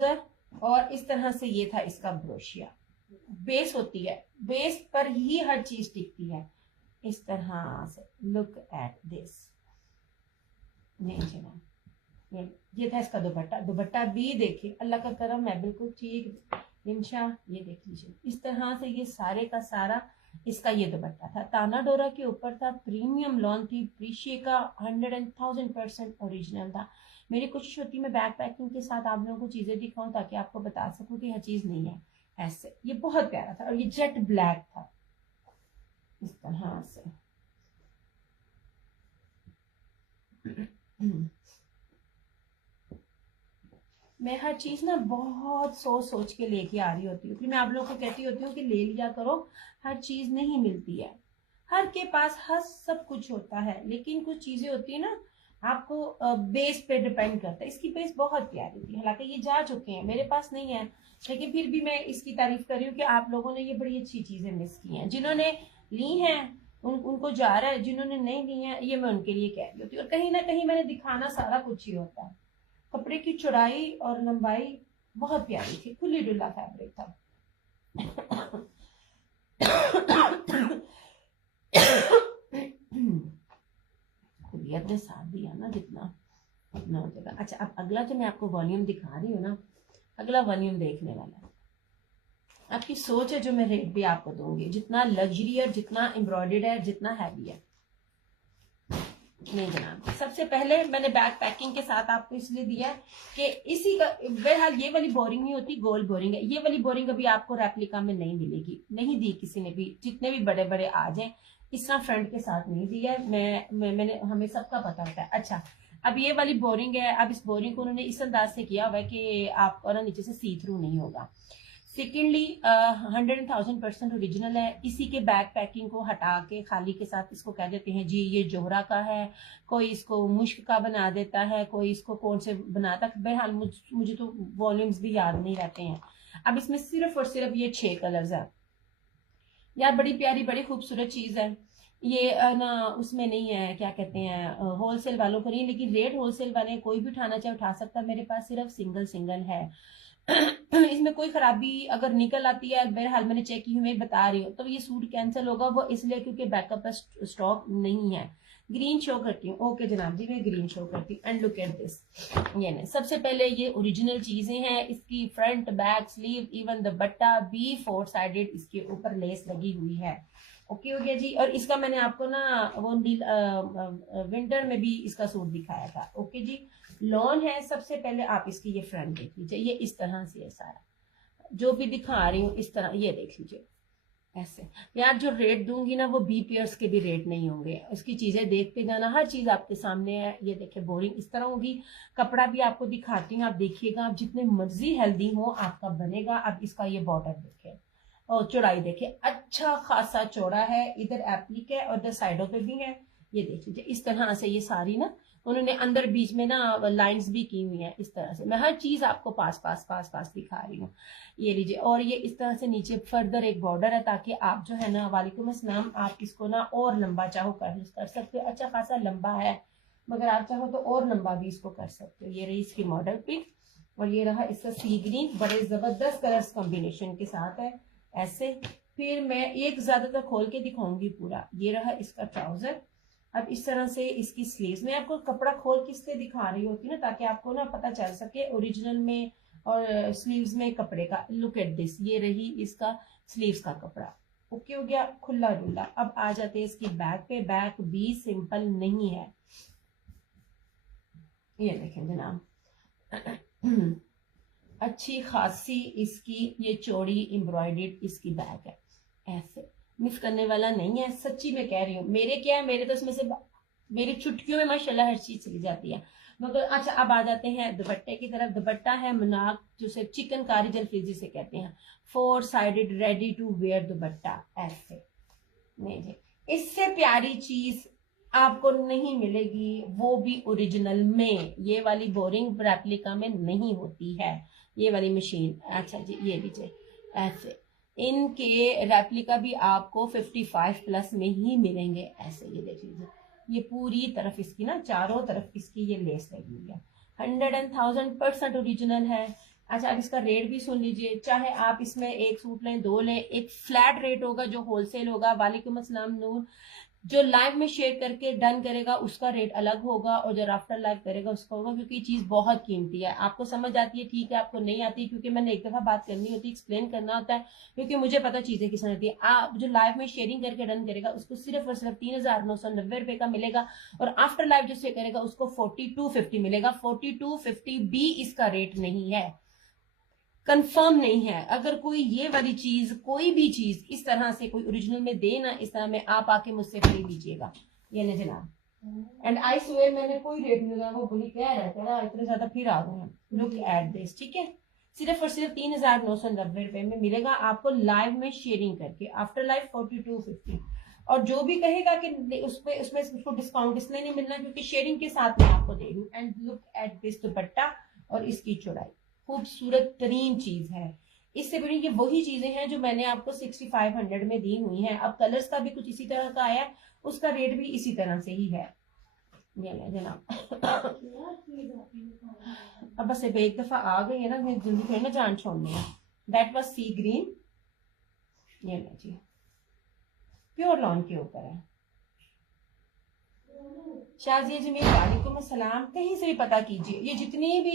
और इस तरह से ये था इसका ब्रोशिया। बेस होती है, बेस पर ही हर चीज टिकती है। इस तरह से लुक एट दिस। ये था इसका दुपट्टा। दुपट्टा भी देखिए, अल्लाह का करम है, बिल्कुल ठीक इंशा। ये देख लीजिए, इस तरह से ये सारे का सारा इसका ये दुपट्टा था। ताना डोरा के ऊपर था, प्रीमियम लॉन थी, प्रीशिया का 100,000% ओरिजिनल था। मेरी कोशिश होती है मैं बैक पैकिंग के साथ आप लोगों को चीजें दिखाऊं ताकि आपको बता सकूं कि यह चीज नहीं है। ऐसे ये बहुत प्यारा था, और ये जेट ब्लैक था इस तरह से। मैं हर चीज ना बहुत सोच सोच के लेके आ रही होती हूँ, फिर मैं आप लोगों को कहती होती हूँ कि ले लिया करो। हर चीज नहीं मिलती है, हर के पास हर सब कुछ होता है, लेकिन कुछ चीजें होती है ना, आपको बेस पे डिपेंड करता है। इसकी बेस बहुत प्यारी थी, हालांकि ये जा चुके हैं, मेरे पास नहीं है, लेकिन फिर भी मैं इसकी तारीफ कर रही हूँ कि आप लोगों ने ये बड़ी अच्छी चीजें मिस की हैं। जिन्होंने ली हैं उनको जा रहा है, जिन्होंने नहीं ली है ये मैं उनके लिए कह रही होती हूँ। और कहीं ना कहीं मैंने दिखाना सारा कुछ ही होता है। कपड़े की चौड़ाई और लंबाई बहुत प्यारी थी, खुली डुल्ला फैब्रिक था। खुलियत ने साथ दिया ना, जितना उतना हो जाएगा। अच्छा, अब अगला जो मैं आपको वॉल्यूम दिखा रही हूँ ना, अगला वॉल्यूम देखने वाला है। आपकी सोच है जो मैं रेट भी आपको दूंगी, जितना लग्जरी है, जितना एम्ब्रॉयडर्ड है, जितना हैवी है। नहीं जनाब, सबसे पहले मैंने बैक पैकिंग के साथ आपको इसलिए दिया है कि इसी का, बहरहाल ये वाली बोरिंग नहीं होती, गोल्ड बोरिंग है। ये वाली बोरिंग अभी आपको रेप्लिका में नहीं मिलेगी, नहीं दी किसी ने भी, जितने भी बड़े बड़े आ जाए इस तरह फ्रंट के साथ नहीं दिया है। मैंने हमें सबका पता होता है। अच्छा, अब ये वाली बोरिंग है, अब इस बोरिंग को उन्होंने इस अंदाज से किया हुआ है कि आपको ना नीचे से सी थ्रू नहीं होगा। सेकेंडली 100,000% ओरिजिनल है। इसी के बैक पैकिंग को हटा के खाली के साथ इसको कह देते हैं जी ये जोहरा का है, कोई इसको मुश्क का बना देता है, कोई इसको कौन से बनाता है। बहरहाल मुझे तो वॉल्यूम्स भी याद नहीं रहते हैं। अब इसमें सिर्फ और सिर्फ ये 6 कलर्स है यार, बड़ी प्यारी बड़ी खूबसूरत चीज है ये ना। उसमें नहीं है, क्या कहते हैं, होलसेल वालों को नहीं, लेकिन रेट होलसेल वाले कोई भी उठाना चाहे उठा सकता है। मेरे पास सिर्फ सिंगल सिंगल है। इसमें कोई खराबी अगर निकल आती है, बहरहाल मैंने चेक की हुई, मैं बता रही हूँ, तो ये सूट कैंसिल होगा, वो इसलिए क्योंकि बैकअप स्टॉक नहीं है। ग्रीन शो करती हूँ, ओके जनाब जी, मैं ग्रीन शो करती हूँ। एंड लुक एट दिस, ये नहीं, सबसे पहले ये ओरिजिनल चीजें हैं। इसकी फ्रंट बैक स्लीव इवन दुपट्टा भी 4 साइडेड, इसके ऊपर लेस लगी हुई है। ओके हो गया जी। और इसका मैंने आपको ना वो विंटर में भी इसका सूट दिखाया था। ओके जी, लॉन है। सबसे पहले आप इसकी ये फ्रंट देख लीजिए, ये इस तरह से है सारा, जो भी दिखा रही हूँ इस तरह, ये देख लीजिए ऐसे। यार जो रेट दूंगी ना वो बी पेयर्स के भी रेट नहीं होंगे, इसकी चीजें देखते जाना, हर चीज आपके सामने है। ये देखिए बोरिंग इस तरह होगी। कपड़ा भी आपको दिखाती हूँ, आप देखिएगा, आप जितने मर्जी हेल्दी हो आपका बनेगा। अब इसका ये बॉर्डर देखे और चौड़ाई देखे, अच्छा खासा चौड़ा है, इधर एप्लिक है और इधर साइडों पे भी है। ये देख लीजिए इस तरह से, ये सारी ना उन्होंने अंदर बीच में ना लाइंस भी की हुई हैं इस तरह से। मैं हर चीज आपको पास पास पास पास दिखा रही हूँ। ये लीजिए, और ये इस तरह से नीचे फर्दर एक बॉर्डर है, ताकि आप जो है ना, वालेकुम अस्सलाम, आप इसको ना और लंबा चाहो कर सकते हो। अच्छा खासा लंबा है, मगर आप चाहो तो और लंबा भी इसको कर सकते हो। ये रही इसकी मॉडल पिक, और ये रहा इसका सी ग्रीन, बड़े जबरदस्त कलर्स कॉम्बिनेशन के साथ है ऐसे। फिर मैं एक ज्यादातर खोल के दिखाऊंगी पूरा। ये रहा इसका ट्राउजर। अब इस तरह से इसकी स्लीव्स, मैं आपको कपड़ा खोल के इसलिए दिखा रही होती ना, ताकि आपको ना पता चल सके ओरिजिनल में और स्लीव्स में कपड़े का। लुक एट दिस, ये रही इसका स्लीव्स का कपड़ा। ओके हो गया, खुला डुल्ला। अब आ जाते हैं इसकी बैक पे। बैक भी सिंपल नहीं है, ये देखें जनाब, अच्छी खासी इसकी ये चौड़ी एम्ब्रॉयडर्ड इसकी बैक है, ऐसे मिस करने वाला नहीं है, सच्ची मैं कह रही हूँ। मेरे क्या है, मेरे तो इसमें से मेरी चुटकियों में माशाल्लाह हर चीज चली जाती है, मगर अच्छा अब आ जाते हैं दुपट्टे की तरफ। दुपट्टा है मनाक, जिसे चिकनकारी जलफीजी से कहते हैं, 4 साइडेड रेडी टू वेयर दुपट्टा ऐसे। नहीं जी, इससे प्यारी चीज आपको नहीं मिलेगी, वो भी ओरिजिनल में। ये वाली बोरिंग रेप्लिका में नहीं होती है, ये वाली मशीन। अच्छा जी, ये लीजिए ऐसे, इनके रेप्लिका भी आपको 55 प्लस में ही मिलेंगे ऐसे। ये देख लीजिए, ये पूरी तरफ इसकी ना, चारों तरफ इसकी ये लेस लगी हुई है, 100,000% ओरिजिनल है। अच्छा, अब इसका रेट भी सुन लीजिए, चाहे आप इसमें एक सूट लें, दो लें, एक फ्लैट रेट होगा जो होलसेल होगा। वालेकुम अस्सलाम नूर। जो लाइव में शेयर करके डन करेगा उसका रेट अलग होगा, और जो आफ्टर लाइव करेगा उसका होगा, क्योंकि ये चीज बहुत कीमती है। आपको समझ आती है ठीक है, आपको नहीं आती क्योंकि मैंने एक दफा बात करनी होती है, एक्सप्लेन करना होता है, क्योंकि मुझे पता चीजें किस होती है। आप जो लाइव में शेयरिंग करके डन करेगा उसको सिर्फ और सिर्फ 3,990 का मिलेगा, और आफ्टर लाइव जो शेयर करेगा उसको 4250 मिलेगा। 4250 भी इसका रेट नहीं है, कंफर्म नहीं है। अगर कोई ये वाली चीज, कोई भी चीज इस तरह से कोई ओरिजिनल में दे ना, इस तरह में आप आके मुझसे खरीद लीजिएगा। ये ना जनाब, एंड आई स्वेयर मैंने कोई रेट नहीं दिया। वो बोली क्या रहता है ना, इतने ज्यादा फिर आ गए हैं। लुक एट दिस, ठीक है, सिर्फ और सिर्फ 3,990 में मिलेगा आपको लाइव में शेयरिंग करके। After live 4250। और जो भी कहेगा कि उसमें उसको डिस्काउंट इसलिए नहीं मिलना क्योंकि शेयरिंग के साथ मैं आपको दे रही हूँ। एंड लुक एट दिस दुपट्टा और इसकी चौड़ाई, खूबसूरत तरीन चीज है। इससे बड़ी ये वही चीजें हैं जो मैंने आपको 6500 में दी हुई हैं। अब कलर्स का भी कुछ इसी तरह का आया, उसका रेट भी इसी तरह से ही है। ये ले जनाब। अब बस एक दफा आ गई है ना, मैं जल्दी फिर ना जान छोड़नी है। That was sea green. ये ले जी, प्योर लॉन के ऊपर है। शाजिया जमील वालेकुम अस्सलाम। कहीं से भी पता कीजिए, ये जितनी भी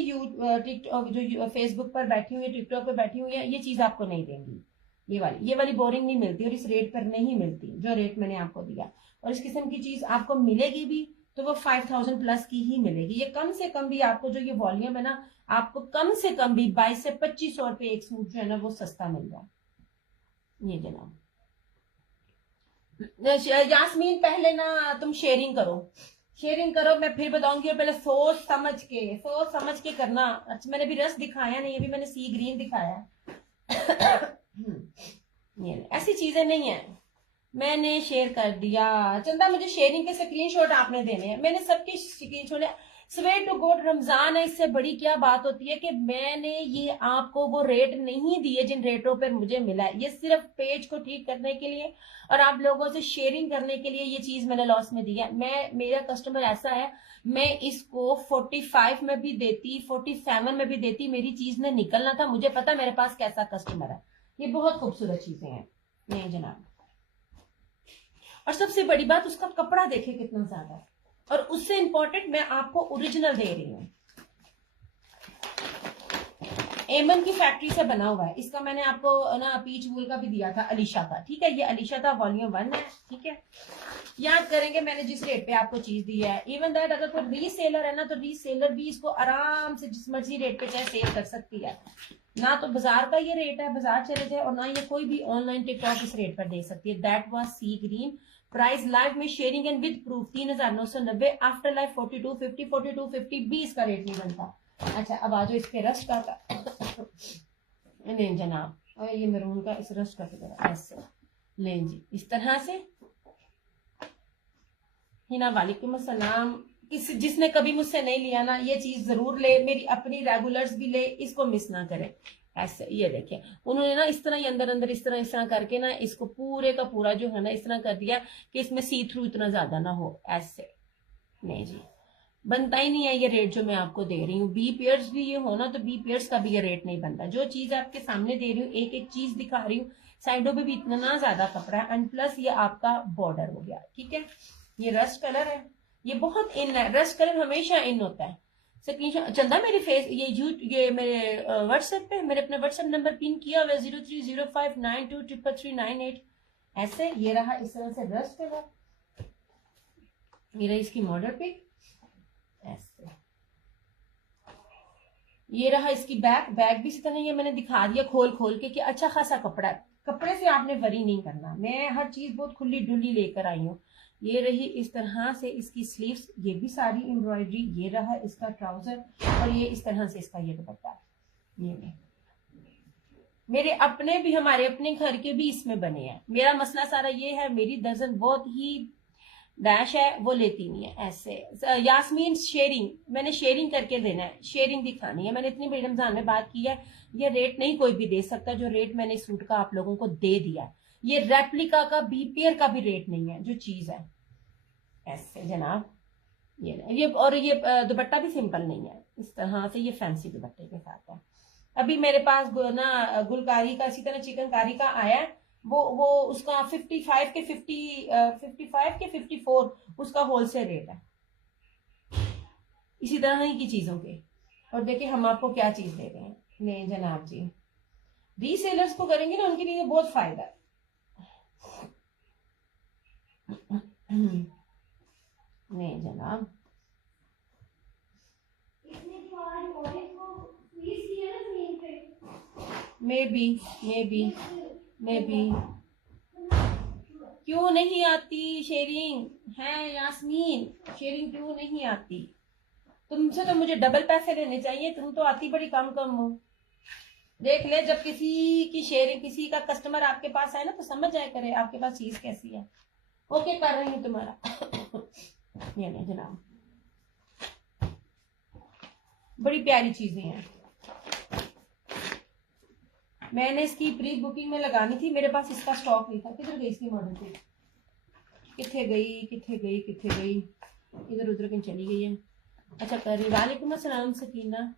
टिकटॉक जो फेसबुक पर बैठी हुई है, टिकटॉक पर बैठी हुई है, ये चीज आपको नहीं देंगी। ये वाली बोरिंग नहीं मिलती, और इस रेट पर नहीं मिलती जो रेट मैंने आपको दिया। और इस किस्म की चीज आपको मिलेगी भी तो वो 5000 प्लस की ही मिलेगी। ये कम से कम भी आपको जो ये वॉल्यूम है ना, आपको कम से कम भी 22 से 2500 रुपए एक सूट जो है ना वो सस्ता मिल रहा है। ये जनाब यास्मीन, पहले ना तुम शेयरिंग करो, शेयरिंग करो, मैं फिर बताऊंगी। और पहले सोच समझ के करना। अच्छा, मैंने भी रस दिखाया नहीं, अभी मैंने सी ग्रीन दिखाया। ये ऐसी चीजें नहीं है। मैंने शेयर कर दिया। चंदा, मुझे शेयरिंग के स्क्रीनशॉट आपने देने हैं, मैंने सबके screenshot. Swear to God, Ramzan है, इससे बड़ी क्या बात होती है कि मैंने ये आपको वो रेट नहीं दिए जिन रेटों पर मुझे मिला है। ये सिर्फ पेज को ठीक करने के लिए और आप लोगों से शेयरिंग करने के लिए ये चीज मैंने लॉस में दी है। मेरा कस्टमर ऐसा है, मैं इसको 45 में भी देती, 47 में भी देती, मेरी चीज ने निकलना था। मुझे पता मेरे पास कैसा कस्टमर है। ये बहुत खूबसूरत चीजें हैं। नहीं जनाब, और सबसे बड़ी बात, उसका कपड़ा देखे कितना ज्यादा है, और उससे इंपॉर्टेंट मैं आपको ओरिजिनल दे रही हूँ। एमन की फैक्ट्री से बना हुआ है। इसका मैंने आपको ना पीच वूल का भी दिया था, अलीशा का, ठीक है। ये अलीशा का वॉल्यूम 1 है, ठीक है। याद करेंगे मैंने जिस रेट पे आपको चीज दी है। इवन दैट अगर कोई रीसेलर है ना, तो रीसेलर भी इसको आराम से जिस मर्जी रेट पे चाहे सेल कर सकती है। ना तो बाजार का ये रेट है, बाजार चले जाए, और ना ये कोई भी ऑनलाइन टिकटॉक इस रेट पर दे सकती है। That was sea green. Price live में sharing and with proof 3,990। After live 4250। 4250 भी इसका रेट नहीं बनता। अच्छा, अब आ जाओ इस पे रस्ट का। नहीं जनाब, और ये मैरून का इस रस्ट का किधर ऐसे लें जी, इस तरह से। हिना वालेकुम अस्सलाम। जिसने कभी मुझसे नहीं लिया ना, ये चीज जरूर ले, मेरी अपनी रेगुलर्स भी ले, इसको मिस ना करे। ऐसे ये देखिए, उन्होंने ना इस तरह ही अंदर अंदर इस तरह करके ना इसको पूरे का पूरा जो है ना इस तरह कर दिया कि इसमें सी थ्रू इतना ज्यादा ना हो। ऐसे नहीं जी, बनता ही नहीं है ये रेट जो मैं आपको दे रही हूँ। बी पेयर्स भी ये हो ना, तो बी पेयर्स का भी ये रेट नहीं बनता। जो चीज आपके सामने दे रही हूँ, एक एक चीज दिखा रही हूँ, साइडों पे भी इतना ज्यादा कपड़ा है, एंड प्लस ये आपका बॉर्डर हो गया, ठीक है। ये रस्ट कलर है, ये बहुत इन है, रस्ट कलर हमेशा इन होता है। स्क्रीनशॉट चंदा मेरे फेस ये मेरे व्हाट्सएप पे मैंने अपना व्हाट्सएप नंबर पिन किया हुआ 0305923398। ऐसे ये रहा इस तरह से रस्ट कलर, ये रही इसकी मॉडल पिक। ऐसे ये रहा इसकी बैग भी इसी तरह ये मैंने दिखा दिया खोल खोल के कि अच्छा खासा कपड़ा है। कपड़े से आपने वरी नहीं करना, मैं हर चीज बहुत खुली डुली लेकर आई हूँ। ये रही इस तरह से इसकी स्लीव्स, ये भी सारी एम्ब्रॉयडरी। ये रहा इसका ट्राउजर, और ये इस तरह से इसका ये दुपट्टा। ये मेरे अपने भी, हमारे अपने घर के भी इसमें बने हैं। मेरा मसला सारा ये है, मेरी दर्जन बहुत ही डैश है, वो लेती नहीं है। ऐसे यास्मीन, शेयरिंग मैंने शेयरिंग करके देना है, शेयरिंग दिखानी है। मैंने इतनी बड़ी रमजान में बात की है, ये रेट नहीं कोई भी दे सकता जो रेट मैंने इस सूट का आप लोगों को दे दिया। ये रेप्लिका का बीपीएर का भी रेट नहीं है जो चीज है। ऐसे जनाब, ये और ये दुपट्टा भी सिंपल नहीं है, इस तरह से ये फैंसी दुपट्टे के साथ है। अभी मेरे पास ना गुलकारी का, इसी तरह चिकनकारी का आया है, वो उसका 55 के 54 उसका होलसेल रेट है, इसी तरह ही की चीजों के। और देखिए हम आपको क्या चीज दे रहे हैं। नहीं जनाब जी, रीसेलर्स को करेंगे ना, उनके लिए बहुत फायदा है। नहीं जनाब, मे बी क्यों नहीं आती शेयरिंग है यास्मीन, शेयरिंग क्यों नहीं आती? तुमसे तो मुझे डबल पैसे लेने चाहिए, तुम तो आती बड़ी कम कम हो। देख ले, जब किसी की शेयरिंग, किसी का कस्टमर आपके पास आए ना, तो समझ जाया करे आपके पास चीज कैसी है। ओके कर रही हूँ तुम्हारा। ये नहीं जनाब, बड़ी प्यारी चीजें हैं। मैंने इसकी प्री बुकिंग में लगानी थी, मेरे पास इसका स्टॉक नहीं था। किधर गई इसकी मॉडल थी, किथे गई, इधर उधर कहीं चली गई है। अच्छा कर रही। वालेकुम अस्सलाम सकीना,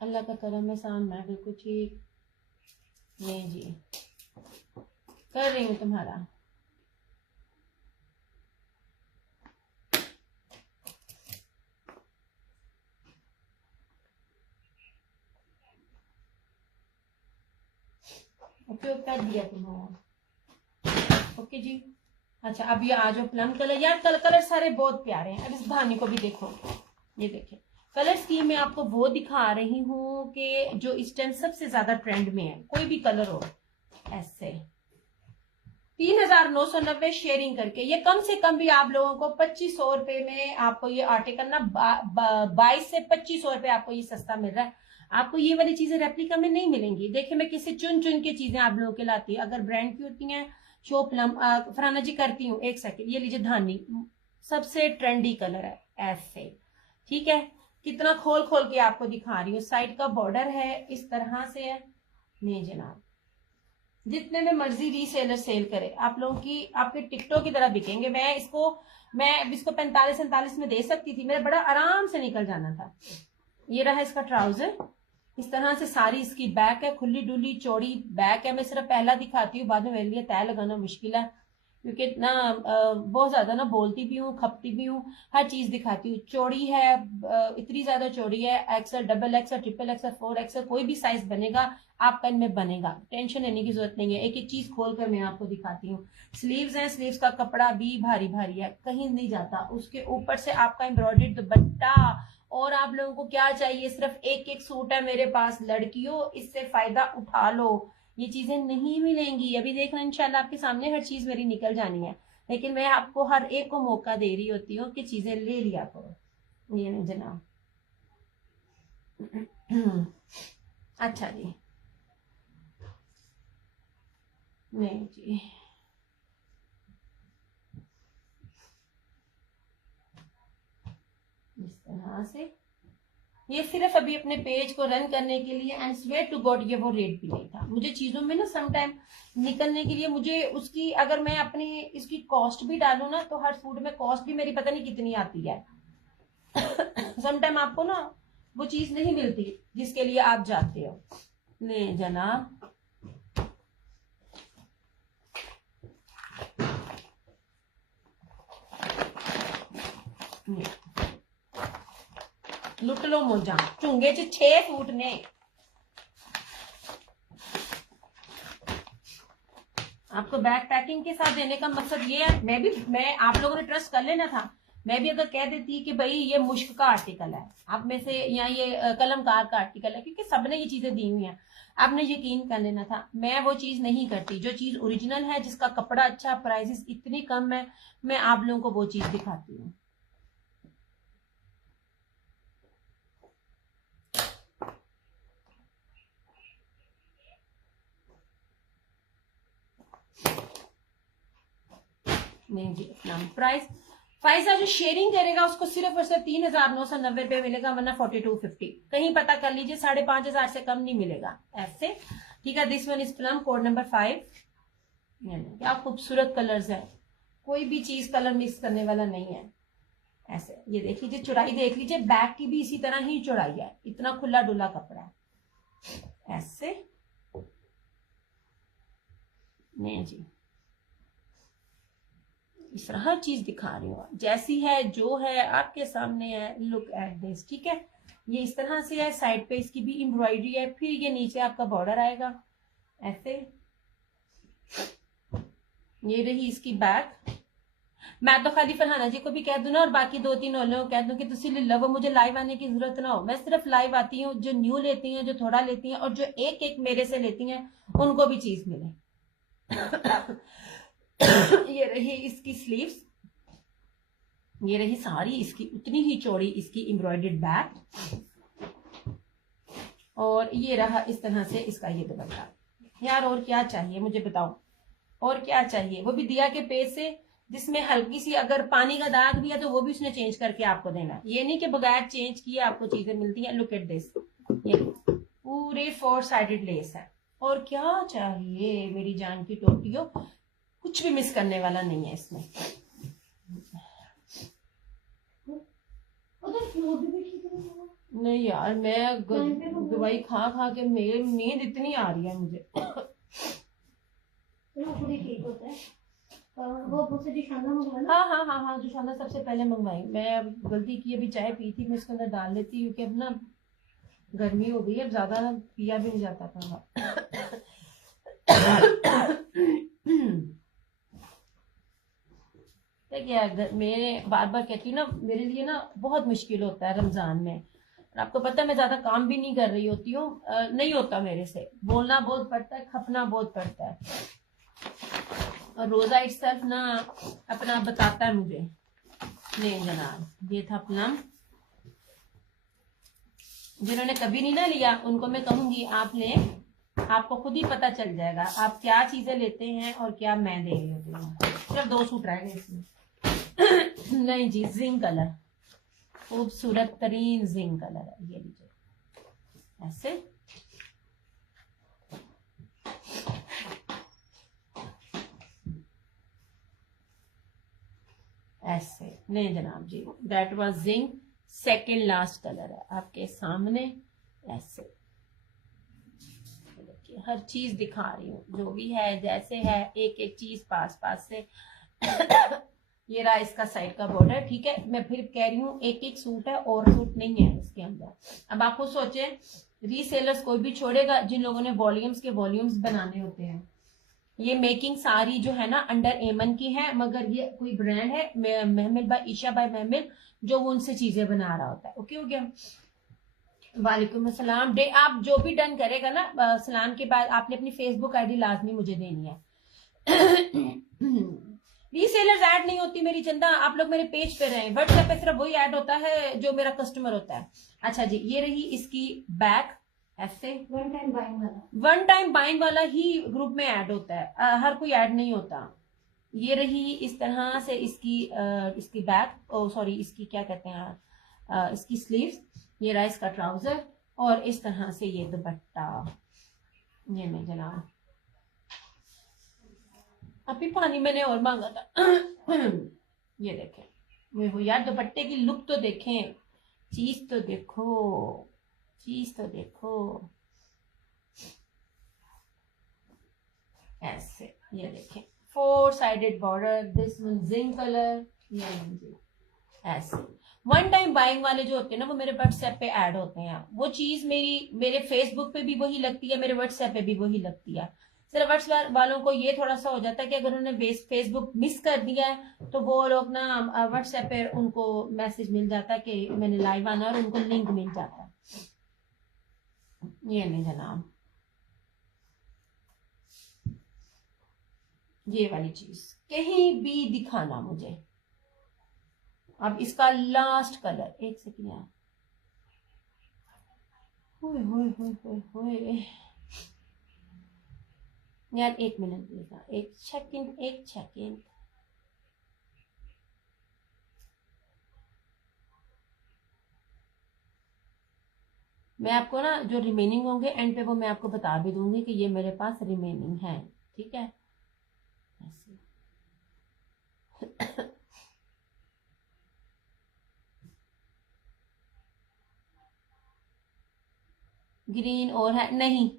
अल्लाह का करम एहसान, मैं बिल्कुल ठीक। नहीं जी, कर रही हूँ तुम्हारा। ओके कर दिया तुम्हारा। ओके जी। अच्छा अब ये आ जाओ प्लम कलर। यार कलर सारे बहुत प्यारे हैं। अब इस धानी को भी देखो, ये देखिए कलर स्कीम में आपको वो दिखा रही हूँ कि जो इस टाइम सबसे ज्यादा ट्रेंड में है। कोई भी कलर हो ऐसे 3,990 शेयरिंग करके, ये कम से कम भी आप लोगों को 2500 रुपए में आपको ये आर्टिकल ना 22 से 2500 रुपए आपको ये सस्ता मिल रहा है। आपको ये वाली चीजें रेप्लिका में नहीं मिलेंगी। देखिए मैं किसी चुन चुन के चीजें आप लोगों के लाती हूँ। अगर ब्रांड की होती हैं शो प्लम, फराना जी करती हूँ। एक सेकेंड, ये लीजिए धानी, सबसे ट्रेंडी कलर है ऐसे, ठीक है। कितना खोल खोल के आपको दिखा रही हूँ। साइड का बॉर्डर है इस तरह से है। नहीं जनाब, जितने में मर्जी रीसेलर सेल करे, आप लोगों की आपके टिकटों की तरह बिकेंगे। मैं इसको 45-47 में दे सकती थी, मेरा बड़ा आराम से निकल जाना था। ये रहा इसका ट्राउजर, इस तरह से सारी इसकी बैक है, खुली डुली चौड़ी बैक है। मैं सिर्फ पहला दिखाती हूँ, बाद में मेरे लिए तय लगाना मुश्किल है, क्योंकि ना बहुत ज्यादा ना बोलती भी हूँ, खपती भी हूँ, हर चीज दिखाती हूँ। चौड़ी है, इतनी ज्यादा चौड़ी है। XL, double XL, triple XL, 4 XL, कोई भी साइज बनेगा आपका इनमें बनेगा, टेंशन लेने की जरूरत नहीं है। एक एक चीज खोल कर मैं आपको दिखाती हूँ। स्लीव्स हैं, स्लीव्स का कपड़ा भी भारी भारी है, कहीं नहीं जाता। उसके ऊपर से आपका एम्ब्रॉयडर्ड दुपट्टा। और आप लोगों को क्या चाहिए, सिर्फ एक एक सूट है मेरे पास। लड़कियों इससे फायदा उठा लो, ये चीजें नहीं मिलेंगी। अभी देखना इंशाल्लाह आपके सामने हर चीज मेरी निकल जानी है, लेकिन मैं आपको हर एक को मौका दे रही होती हूँ कि चीजें ले लिया करो। ये नहीं जनाब। अच्छा जी, नहीं जी, इस तरह से ये सिर्फ अभी अपने पेज को रन करने के लिए। एंड स्वेयर टू गॉड ये वो रेट भी नहीं था। मुझे चीजों में ना सम टाइम निकलने के लिए, मुझे उसकी अगर मैं अपनी इसकी कॉस्ट भी डालू ना, तो हर फूड में कॉस्ट भी मेरी पता नहीं कितनी आती है। सम टाइम आपको ना वो चीज नहीं मिलती जिसके लिए आप जाते हो। नहीं जनाब, लुट लो मोजा, चुंगे च 6 सूट ने। आपको बैक पैकिंग के साथ देने का मकसद ये है, मैं आप लोगों ने ट्रस्ट कर लेना था। मैं भी अगर कह देती कि भाई ये मुश्क का आर्टिकल है आप में से, या ये कलमकार का आर्टिकल है, क्योंकि सबने ये चीजें दी हुई हैं, आपने यकीन कर लेना था। मैं वो चीज नहीं करती। जो चीज ओरिजिनल है, जिसका कपड़ा अच्छा, प्राइसेस इतनी कम है, मैं आप लोगों को वो चीज दिखाती हूँ। नहीं जी, इतना प्राइस फाइजा जो शेयरिंग करेगा उसको सिर्फ और सिर्फ 3,990 रुपए मिलेगा, वरना 4250। कहीं पता कर लीजिए, 5,500 से कम नहीं मिलेगा ऐसे, ठीक है। This one is plum, code number 5। क्या खूबसूरत कलर्स है, कोई भी चीज कलर मिक्स करने वाला नहीं है। ऐसे ये देख लीजिए, चौड़ाई देख लीजिए, बैक की भी इसी तरह ही चौड़ाई है, इतना खुला डुला कपड़ा है। ऐसे नहीं जी, इस तरह हर चीज दिखा रही हूँ, जैसी है जो है आपके सामने है। लुक एट दिस, ठीक है। ये इस तरह से है, साइड पे इसकी भी एम्ब्रॉयडरी है, फिर ये नीचे आपका बॉर्डर आएगा ऐसे। ये रही इसकी बैक। मैं तो खाली फरहाना जी को भी कह दूं ना, और बाकी 2-3 लोगों को कह दूं कि तुसी ले लो, मुझे लाइव आने की जरूरत ना हो। मैं सिर्फ लाइव आती हूँ, जो न्यू लेती हैं, जो थोड़ा लेती हैं, और जो एक एक मेरे से लेती हैं, उनको भी चीज मिले। ये रही इसकी स्लीव्स, ये रही सारी इसकी उतनी ही चौड़ी इसकी एम्ब्रॉयडर्ड बैक, और ये रहा इस तरह से इसका ये दुपट्टा। यार और क्या चाहिए मुझे बताओ, और क्या चाहिए? वो भी दिया के पेज से, जिसमें हल्की सी अगर पानी का दाग भी है तो वो भी उसने चेंज करके आपको देना है। ये नहीं कि बगैर चेंज किए आपको चीजें मिलती हैं। लुक एट दिस, ये पूरे 4 साइडेड लेस है। और क्या चाहिए मेरी जान की टोटियों, कुछ भी मिस करने वाला नहीं है इसमें। नहीं यार, मैं दवाई खा खा के मेरी नींद इतनी आ रही है मुझे। ठीक होता है वो हाँ हाँ हाँ हाँ, जुशाना सबसे पहले मंगवाई। मैं गलती की, अभी चाय पी थी, मैं इसके अंदर डाल लेती क्योंकि अब ना गर्मी हो गई है, ज्यादा ना पिया भी नहीं जाता था। देखिए मेरे बार बार कहती हूँ ना, मेरे लिए ना बहुत मुश्किल होता है रमजान में। और आपको पता है मैं ज्यादा काम भी नहीं कर रही होती हूँ, नहीं होता मेरे से, बोलना बहुत पड़ता है, खपना बहुत पड़ता है। और रोजा इट्सल्फ ना अपना बताता है मुझे। नहीं जनाब, ये था अपना, जिन्होंने कभी नहीं ना लिया उनको मैं कहूंगी आप लें, आपको खुद ही पता चल जाएगा आप क्या चीजें लेते हैं और क्या मैं दे रही होती हूँ। सिर्फ 2 सूट रह गए इसमें। नहीं जी, जिंक कलर, खूबसूरत तरीन जिंक कलर है। ये लीजिए ऐसे, ऐसे। नहीं जनाब जी, that was zinc, second last colour है आपके सामने ऐसे। देखिए हर चीज दिखा रही हूँ, जो भी है जैसे है, एक एक चीज पास पास से। ये रहा इसका साइड का बॉर्डर, ठीक है। मैं फिर कह रही हूँ एक एक सूट है, और सूट नहीं है इसके अंदर। अब आपको सोचे, रीसेलर्स कोई भी छोड़ेगा जिन लोगों ने वॉल्यूम्स के वॉल्यूम्स बनाने होते हैं। ये मेकिंग सारी जो है ना अंडर एमन की है, मगर ये कोई ब्रांड है महमिल बाय ईशा बाय महमिल, जो वो उनसे चीजें बना रहा होता है। ओके हो गया। वालेकुम अस्सलाम। डे आप जो भी डन करेगा ना सलाम के बाद आपने अपनी फेसबुक आईडी लाजमी मुझे देनी है। रीसेलर्स ऐड नहीं होती मेरी चंदा, आप लोग मेरे पेज पे रहे, व्हाट्सएप पे सिर्फ वही ऐड होता है जो मेरा कस्टमर होता है। अच्छा जी, ये रही इसकी बैक ऐसे। वन टाइम बाइंग वाला ही ग्रुप में ऐड होता है, हर कोई ऐड नहीं होता। ये रही इस तरह से इसकी बैक, ओ सॉरी इसकी क्या कहते हैं, इसकी स्लीव्स। ये रहा इसका ट्राउजर, और इस तरह से ये दुपट्टा। ये मैं जनाब अभी पानी मैंने और मांगा था। ये देखें, ये वो यार दुपट्टे की लुक तो देखें, चीज तो देखो, चीज तो देखो ऐसे। ये देखें 4 sided border, this one zinc colour, ये ऐसे। वन टाइम बाइंग वाले जो होते हैं ना, वो मेरे व्हाट्सएप पे ऐड होते हैं। वो चीज मेरे फेसबुक पे भी वही लगती है, मेरे व्हाट्सएप पे भी वही लगती है। सिर्फ व्हाट्सएप वालों को ये थोड़ा सा हो जाता है कि अगर उन्होंने फेसबुक मिस कर दिया है तो वो लोग ना व्हाट्सएप पे उनको मैसेज मिल जाता है कि मैंने लाइव आना, और उनको लिंक मिल जाता है। ये नहीं जनाब, ये वाली चीज कहीं भी दिखाना मुझे। अब इसका लास्ट कलर, एक सेकेंड यार, होए होए होए होए होए यार, 1 मिनट देगा, एक सेकेंड, एक सेकेंड। मैं आपको ना जो रिमेनिंग होंगे एंड पे वो मैं आपको बता भी दूंगी कि ये मेरे पास रिमेनिंग है, ठीक है। ऐसे। ग्रीन और है नहीं,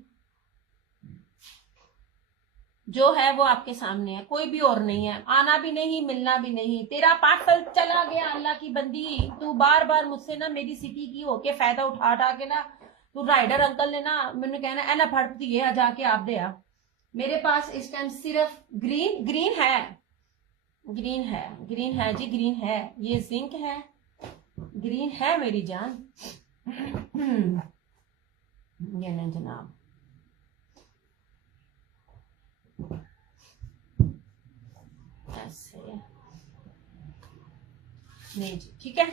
जो है वो आपके सामने है, कोई भी और नहीं है, आना भी नहीं मिलना भी नहीं। तेरा पार्सल चला गया अल्लाह की बंदी, तू बार बार मुझसे ना मेरी सिटी की होके फायदा उठा उठा के ना, तू राइडर अंकल ने ना मैंने कहना है ना फट ये जाके आप दे आ। मेरे पास इस टाइम सिर्फ ग्रीन ग्रीन है, ग्रीन है, ग्रीन है जी, ग्रीन है, ये जिंक है, ग्रीन है मेरी जान। ये नहीं जनाब, ऐसे नहीं जी, ठीक है।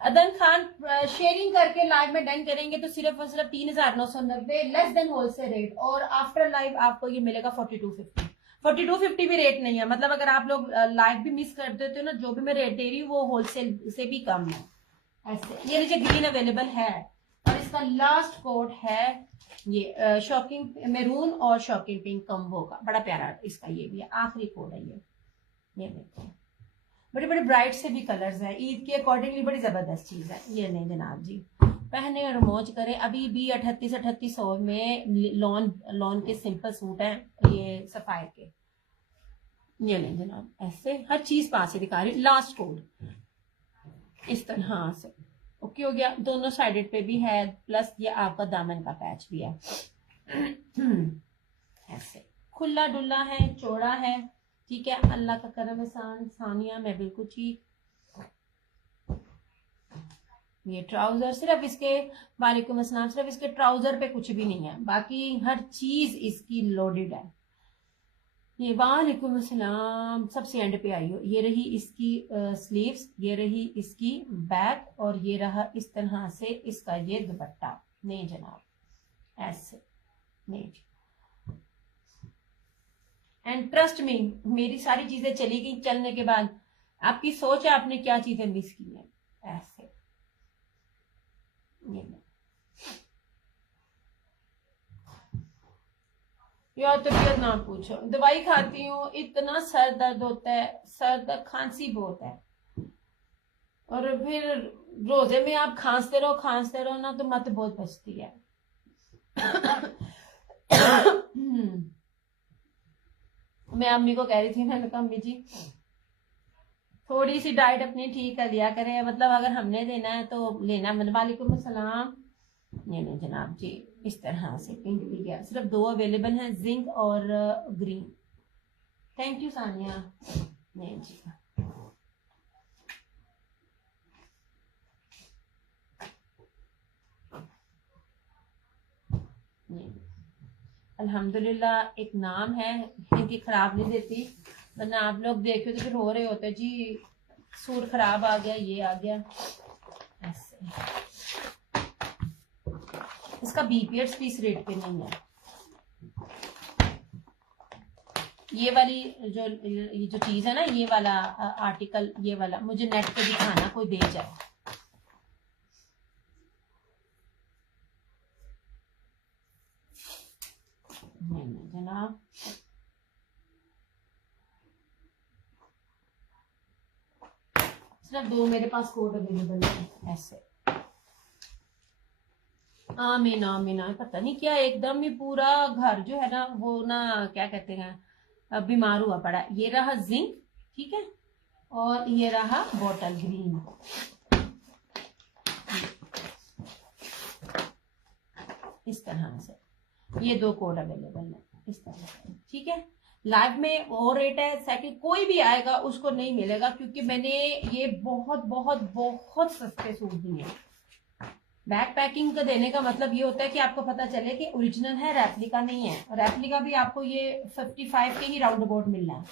अदन खान शेयरिंग करके लाइव में डन करेंगे तो सिर्फ और सिर्फ 3990 लेस देन होलसेल रेट, और आफ्टर लाइव आपको ये मिलेगा 4250। 4250 भी रेट नहीं है, मतलब अगर आप लोग लाइव भी मिस कर देते हो ना, जो भी मैं रेट दे रही हूँ वो होलसेल से भी कम है। ऐसे ये नीचे ग्रीन अवेलेबल है, और इसका लास्ट कोड है ये शॉकिंग मेरून और शॉकिंग पिंक कम्बो का, बड़ा प्यारा इसका ये भी है, आखिरी कोड है ये देखिए, बड़े बड़े ब्राइट से भी कलर्स हैं, ईद के अकॉर्डिंगली बड़ी जबरदस्त चीज है। ये नहीं जनाब जी, पहने और मौज करे। अभी भी 3800 में लॉन के सिंपल सूट हैं ये सफायर के। ये नहीं जनाब, ऐसे हर चीज पास से दिखा रही हूँ। लास्ट कोड इस तरह से ओके हो गया, दोनों साइडेड पे भी है, प्लस ये आपका दामन का पैच भी है। ऐसे खुला डुल्ला है, चौड़ा है, ठीक है, अल्लाह का करम एहसान। सानिया मैं बिल्कुल ठीक। ये ट्राउजर सिर्फ इसके, वालेकुम अस्सलाम, सिर्फ इसके ट्राउजर पे कुछ भी नहीं है, बाकी हर चीज इसकी लोडेड है। ये वालेकुम अस्सलाम, सबसे एंड पे आई हो। ये रही इसकी स्लीव्स, ये रही इसकी बैक, और ये रहा इस तरह से इसका ये दुपट्टा। नहीं जनाब, ऐसे नहीं। एंड ट्रस्ट मी, मेरी सारी चीजें चली गई, चलने के बाद आपकी सोच है आपने क्या चीजें मिस की हैं। ऐसे ये यार तबीयत ना पूछो, दवाई खाती हूँ, इतना सर दर्द होता है, सर दर्द, खांसी बहुत है, और फिर रोजे में आप खांसते रहो ना तो मत बहुत बचती है। मैं अम्मी को कह रही थी, मैंने कहा अम्मी जी थोड़ी सी डाइट अपनी ठीक कर लिया करें, मतलब अगर हमने देना है तो लेना। वालेकुम अस्सलाम। नहीं जनाब जी, इस तरह से पिंक भी गया, सिर्फ 2 अवेलेबल हैं, जिंक और ग्रीन। Thank you Sania. नहीं जी, अल्हम्दुलिल्लाह एक नाम है, इनकी खराब नहीं देती, वरना आप लोग देखो तो फिर हो रहे होते जी सूट खराब आ गया, ये आ गया। ऐसे इसका बीपीएड्स भी इस रेट पे नहीं है। ये वाली जो चीज है ना, ये वाला आर्टिकल, ये वाला मुझे नेट पे दिखाना, कोई दे जाए। जनाब सिर्फ 2 मेरे पास कोड अवेलेबल है। ऐसे आमीन आमीन, पता नहीं क्या एकदम ही पूरा घर जो है ना वो ना क्या कहते हैं बीमार हुआ पड़ा। ये रहा जिंक, ठीक है, और ये रहा बॉटल ग्रीन। इस तरह से ये 2 कोड अवेलेबल है इस तरह से, ठीक है। लाइव में वो रेट है, सेकंड कोई भी आएगा उसको नहीं मिलेगा, क्योंकि मैंने ये बहुत बहुत बहुत सस्ते सूट दिए हैं। बैक पैकिंग का देने का मतलब ये होता है कि आपको पता चले कि ओरिजिनल है, रेप्लिका नहीं है। रेप्लिका भी आपको ये 55 के ही राउंड अबाउट मिलना है।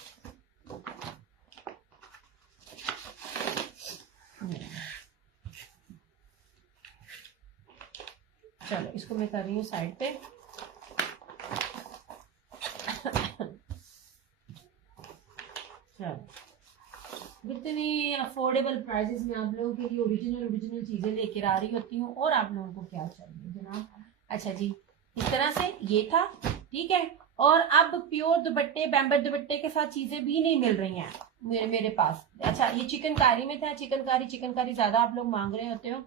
चलो इसको मैं कर रही हूँ साइड पे। कितनी अफोर्डेबल प्राइसेस में आप लोगों के लिए ओरिजिनल चीजें लेकर आ रही होती हूँ, और आप लोगों को क्या चाहिए जनाब। अच्छा जी, इस तरह से ये था, ठीक है। और अब प्योर दुपट्टे, बैम्बर दुपट्टे के साथ चीजें भी नहीं मिल रही हैं मेरे पास। अच्छा ये चिकनकारी में था, चिकनकारी ज्यादा आप लोग मांग रहे होते हो,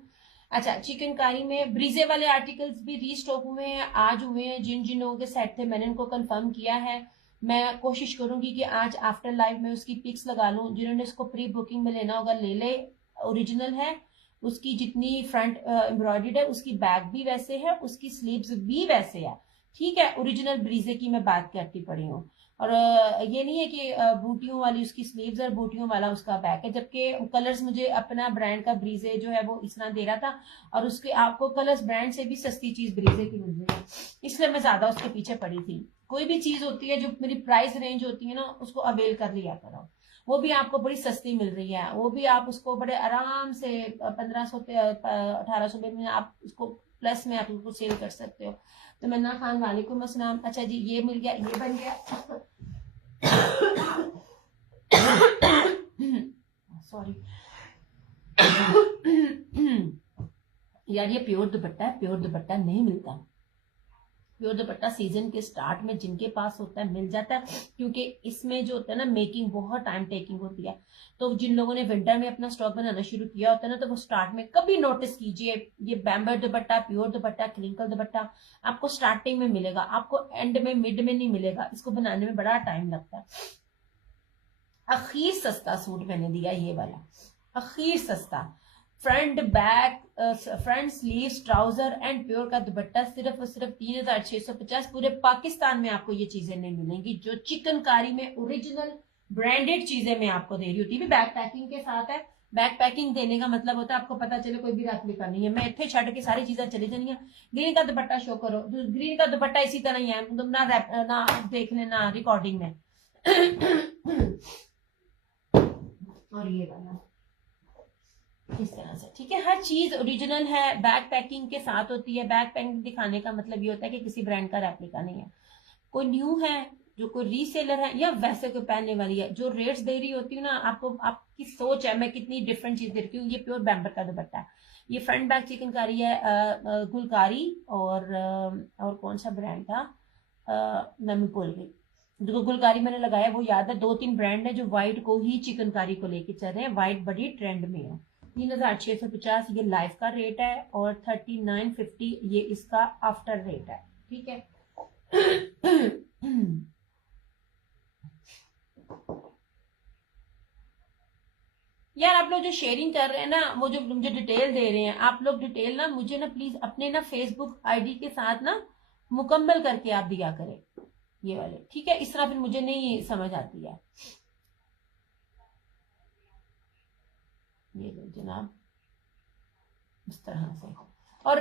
अच्छा, चिकनकारी में ब्रीजे वाले आर्टिकल्स भी रीस्टॉक हुए हैं, आज हुए हैं। जिन जिन लोगों के सेट थे मैंने उनको कंफर्म किया है। मैं कोशिश करूंगी कि आज आफ्टर लाइव में उसकी पिक्स लगा लूं। जिन्होंने इसको प्री बुकिंग में लेना होगा ले ले, ओरिजिनल है। उसकी जितनी फ्रंट एम्ब्रॉयडर्ड है, उसकी बैक भी वैसे है, उसकी स्लीव्स भी वैसे है। ठीक है, ओरिजिनल ब्रीजे की मैं बात करती पड़ी हूँ। और ये नहीं है कि बूटियों वाली उसकी स्लीव्स और बूटियों वाला उसका बैक है, जबकि कलर्स मुझे अपना ब्रांड का ब्रीजे जो है वो इस तरह दे रहा था, और उसके आपको कलर्स ब्रांड से भी सस्ती चीज ब्रीजे की मिल रही है, इसलिए मैं ज्यादा उसके पीछे पड़ी थी। कोई भी चीज होती है जो मेरी प्राइस रेंज होती है ना, उसको अवेल कर लिया करो। वो भी आपको बड़ी सस्ती मिल रही है, वो भी आप उसको बड़े आराम से 1500 1800 में आप उसको प्लस में आप उसको सेल कर सकते हो। तो मन्ना खान वालेकुम अस्सलाम। अच्छा जी, ये मिल गया, ये बन गया। सॉरी यार, ये प्योर दुपट्टा है, प्योर दुपट्टा नहीं मिलता। प्योर दुपट्टा सीजन के स्टार्ट में जिनके पास होता है मिल जाता है, क्योंकि इसमें जो होता है ना मेकिंग बहुत टाइम टेकिंग होती है। तो जिन लोगों ने विंटर में अपना स्टॉक बनाना शुरू किया होता है ना, तो वो स्टार्ट में कभी नोटिस कीजिए, ये बैम्बर दुपट्टा, प्योर दुपट्टा, क्रिंकल दुपट्टा आपको स्टार्टिंग में मिलेगा, आपको एंड में मिड में नहीं मिलेगा। इसको बनाने में बड़ा टाइम लगता है। अखीर सस्ता सूट मैंने दिया ये वाला, अखीर सस्ता। Front back, front sleeve, trouser and pure का दुपट्टा सिर्फ और सिर्फ 3650। पूरे पाकिस्तान में आपको ये चीजें नहीं मिलेंगी जो चिकनकारी में ओरिजिनल ब्रांडेड चीजें मैं आपको दे रही होती है। बैक पैकिंग के साथ है। बैक पैकिंग देने का मतलब होता है आपको पता चले कोई भी रेप्लिका नहीं है, मैं इतने छड़ के सारी चीजें चली जानी है। ग्रीन का दुपट्टा शो करो, ग्रीन का दुपट्टा इसी तरह ही है, तुम ना देख लेना रिकॉर्डिंग में। और ये वाला इस तरह से, ठीक है। हर चीज ओरिजिनल है, बैक पैकिंग के साथ होती है। बैक पैकिंग दिखाने का मतलब ये होता है कि किसी ब्रांड का रेप्लिका नहीं है, कोई न्यू है, जो कोई रीसेलर है, या वैसे कोई पहनने वाली है। जो रेट्स दे रही होती हूँ ना, आपको आपकी सोच है मैं कितनी डिफरेंट चीज दे रही हूँ। ये प्योर बैम्बर का दुपट्टा है, ये फ्रंट बैक चिकनकारी है, गुलकारी और कौन सा ब्रांड था, मैं भूल गई। जो गुलकारी मैंने लगाया वो याद है। 2-3 ब्रांड है जो व्हाइट को ही चिकनकारी को लेके चल रहे हैं, व्हाइट बड़ी ट्रेंड में है। 3650 ये लाइव का रेट है, और 3950 ये इसका आफ्टर रेट है, ठीक है। यार आप लोग जो शेयरिंग कर रहे हैं ना, वो जो मुझे डिटेल दे रहे हैं, आप लोग डिटेल ना मुझे ना प्लीज अपने ना फेसबुक आईडी के साथ ना मुकम्मल करके आप दिया करें ये वाले, ठीक है। इस तरह फिर मुझे नहीं समझ आती है। ये लो जनाब, इस तरह से। और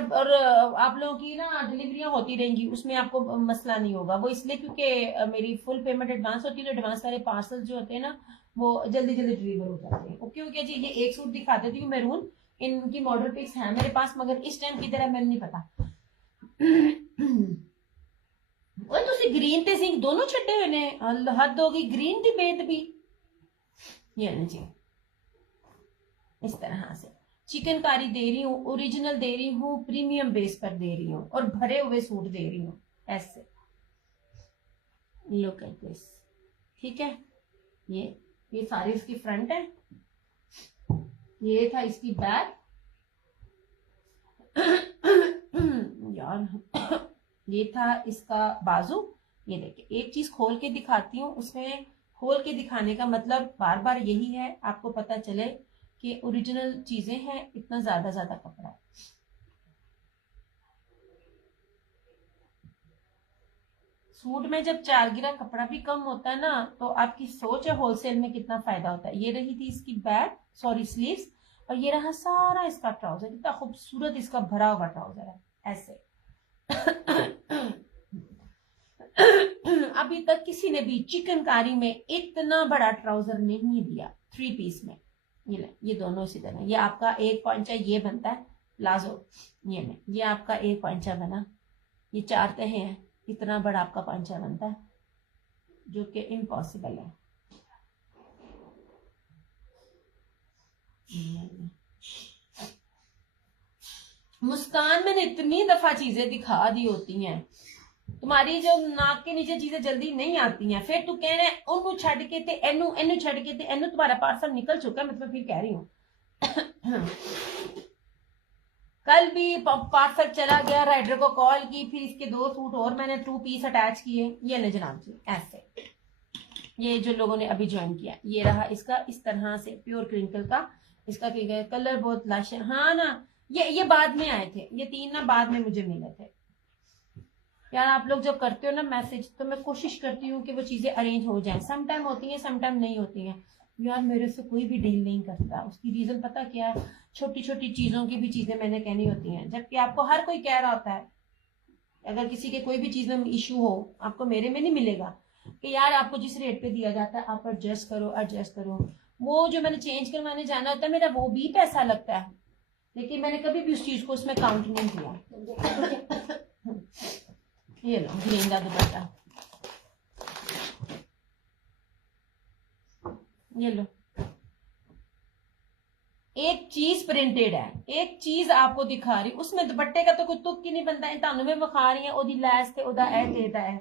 आप लोगों की ना डिलीवरियां होती रहेंगी, उसमें आपको मसला नहीं होगा। वो इसलिए क्योंकि मेरी फुल पेमेंट एडवांस होती है, तो एडवांस वाले पार्सल जो होते हैं ना वो जल्दी जल्दी डिलीवर हो जाते हैं। ओके ओके जी, ये एक सूट दिखा देती हूँ मैरून, इनकी मॉडल पिक्स है मेरे पास, मगर इस टाइम की तरह मैंने नहीं पता। और तुसी ग्रीन ते सिंह दोनों छड्डे हुए ने, हद हो गई, ग्रीन दी बेत भी। ये नहीं जी, इस तरह से चिकनकारी दे रही हूँ, ओरिजिनल दे रही हूँ, प्रीमियम बेस पर दे रही हूँ, और भरे हुए सूट दे रही हूँ ऐसे। लुक एट दिस, ठीक है। ये सारी इसकी फ्रंट है, ये था इसकी बैक। यार ये था इसका बाजू। ये देखिए, एक चीज खोल के दिखाती हूँ, उसमें खोल के दिखाने का मतलब बार बार यही है, आपको पता चले कि ओरिजिनल चीजें हैं। इतना ज्यादा कपड़ा है। सूट में जब 4 गिरा कपड़ा भी कम होता है ना, तो आपकी सोच है होलसेल में कितना फायदा होता है। ये रही थी इसकी बैक, सॉरी स्लीव्स, और ये रहा सारा इसका ट्राउजर। कितना खूबसूरत इसका भरा हुआ ट्राउजर है ऐसे। अभी तक किसी ने भी चिकनकारी में इतना बड़ा ट्राउजर नहीं दिया 3 पीस में। ये दोनों इसी तरह। ये आपका एक पॉइंचा ये बनता है प्लाजो, ये आपका एक पॉइंचा बना, ये 4 तह हैं, इतना बड़ा आपका पॉइंचा बनता है, जो कि इम्पॉसिबल है। मुस्कान मैंने इतनी दफा चीजें दिखा दी होती हैं, तुम्हारी जो नाक के नीचे चीजें जल्दी नहीं आती हैं, फिर तू कह रहे ओनू छड़ के ते एनू छड़ के ते एनू, तुम्हारा पार्सल निकल चुका है, मतलब फिर कह रही हूँ। कल भी पार्सल चला गया, राइडर को कॉल की, फिर इसके 2 सूट और मैंने 2 पीस अटैच किए। ये ले जनाब जी, ऐसे ये जो लोगों ने अभी ज्वाइन किया, ये रहा इसका इस तरह से प्योर क्रिंकल का। इसका कलर बहुत लश है। हाँ ना, ये बाद में आए थे, ये 3 ना बाद में मुझे मिले थे। यार आप लोग जब करते हो ना मैसेज, तो मैं कोशिश करती हूँ कि वो चीजें अरेंज हो जाएं। समटाइम होती हैं, समटाइम नहीं होती हैं। यार मेरे से कोई भी डील नहीं करता, उसकी रीजन पता क्या है? छोटी छोटी चीजों की भी चीजें मैंने कहनी होती हैं, जबकि आपको हर कोई कह रहा होता है। अगर किसी के कोई भी चीज में इशू हो, आपको मेरे में नहीं मिलेगा कि यार आपको जिस रेट पे दिया जाता है आप एडजस्ट करो एडजस्ट करो। वो जो मैंने चेंज करवाने जाना होता है, मेरा वो भी पैसा लगता है, लेकिन मैंने कभी भी उस चीज को उसमें काउंट नहीं किया। ये लो ग्रीन का दुपट्टा, ये लो। एक चीज प्रिंटेड है, एक चीज आपको दिखा रही, उसमें दुपट्टे का तो कोई तुक ही नहीं बनता है। तानू में विखा रही है ओदी लैस थे ओदा ए देता है।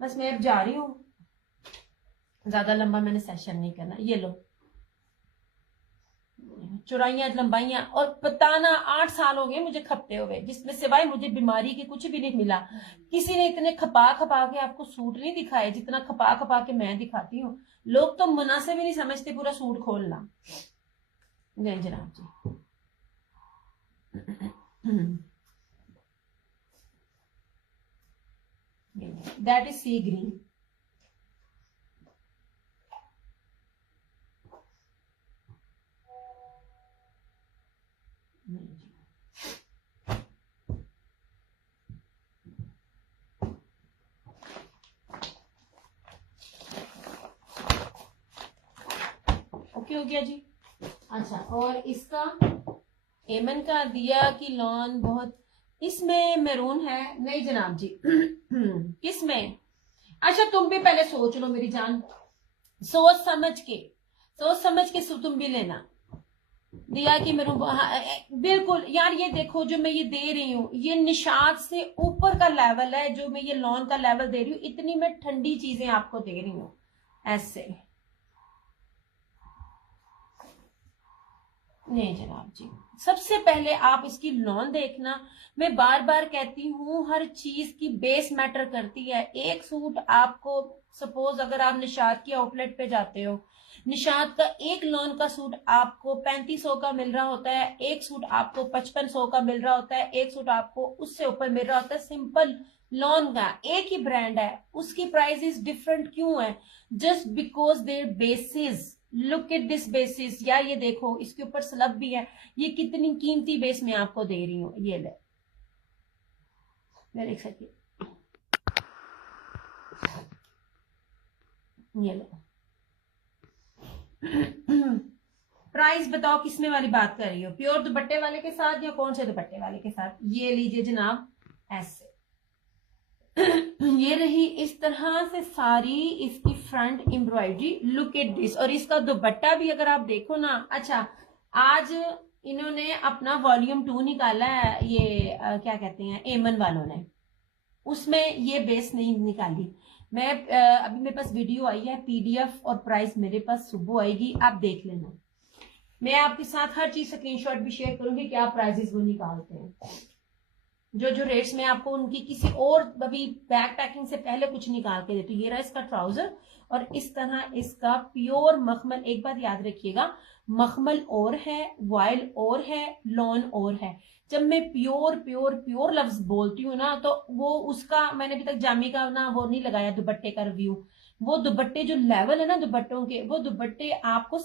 बस मैं अब जा रही हूँ, ज्यादा लंबा मैंने सेशन नहीं करना। ये लो चौड़ाइयां लंबाइयां, और बताना 8 साल हो गए मुझे खपते हुए, जिसमें सिवाय मुझे बीमारी के कुछ भी नहीं मिला। किसी ने इतने खपा खपा के आपको सूट नहीं दिखाए जितना खपा खपा के मैं दिखाती हूँ। लोग तो मुनासिब ही नहीं समझते पूरा सूट खोलना। नहीं जनाब जी, that is sea green. Okay हो गया जी। अच्छा, और इसका एमन का दिया कि लॉन बहुत, इसमें मैरून है। नहीं जनाब जी किसमें? अच्छा तुम भी पहले सोच लो मेरी जान, सोच समझ के तुम भी लेना। दिया कि मेरे बिल्कुल यार, ये देखो जो मैं ये दे रही हूँ, ये निशात से ऊपर का लेवल है जो मैं ये लॉन का लेवल दे रही हूँ। इतनी मैं ठंडी चीजें आपको दे रही हूँ ऐसे। नहीं जनाब जी, सबसे पहले आप इसकी लॉन देखना। मैं बार बार कहती हूँ हर चीज की बेस मैटर करती है। एक सूट आपको, सपोज अगर आप निशात की आउटलेट पे जाते हो, निशात का एक लॉन का सूट आपको 3500 का मिल रहा होता है, एक सूट आपको 5500 का मिल रहा होता है, एक सूट आपको उससे ऊपर मिल रहा होता है। सिंपल लॉन का एक ही ब्रांड है, उसकी प्राइसेस डिफरेंट क्यों है? Just because there basis. Look at this basis, या ये देखो इसके ऊपर स्लब भी है। ये कितनी कीमती बेस मैं आपको दे रही हूँ। ये ले, मैं देख सकती, ये लो। प्राइस बताओ किसमें वाली बात कर रही हो, प्योर दुपट्टे वाले के साथ या कौन से दुपट्टे वाले के साथ? ये लीजिए जनाब ऐसे। ये रही इस तरह से सारी इसकी front embroidery. Look at this. और इसका दुपट्टा भी अगर आप देखो ना, अच्छा आज इन्होंने अपना वॉल्यूम 2 निकाला है, ये क्या कहते हैं एमन वालों ने, उसमें ये बेस नहीं निकाली। मैं अभी मेरे पास वीडियो आई है, पीडीएफ और प्राइस मेरे पास सुबह आएगी, आप देख लेना। मैं आपके साथ हर चीज स्क्रीनशॉट भी शेयर करूंगी क्या प्राइजेस वो निकालते हैं। जो जो रेट्स में आपको उनकी किसी और अभी बैग पैकिंग से पहले कुछ निकाल के देती हूँ। ये रहा इसका ट्राउजर, और इस तरह इसका प्योर मखमल। एक बात याद रखिएगा, मखमल और है, वॉयल और है, लॉन और है। जब मैं प्योर प्योर प्योर लफ्ज बोलती हूँ ना, तो वो उसका मैंने अभी तक जामी का ना वो नहीं लगाया दुपट्टे का रिव्यू। वो दुपट्टे जो लेवल है ना दुपट्टों के, वो दुपट्टे आपको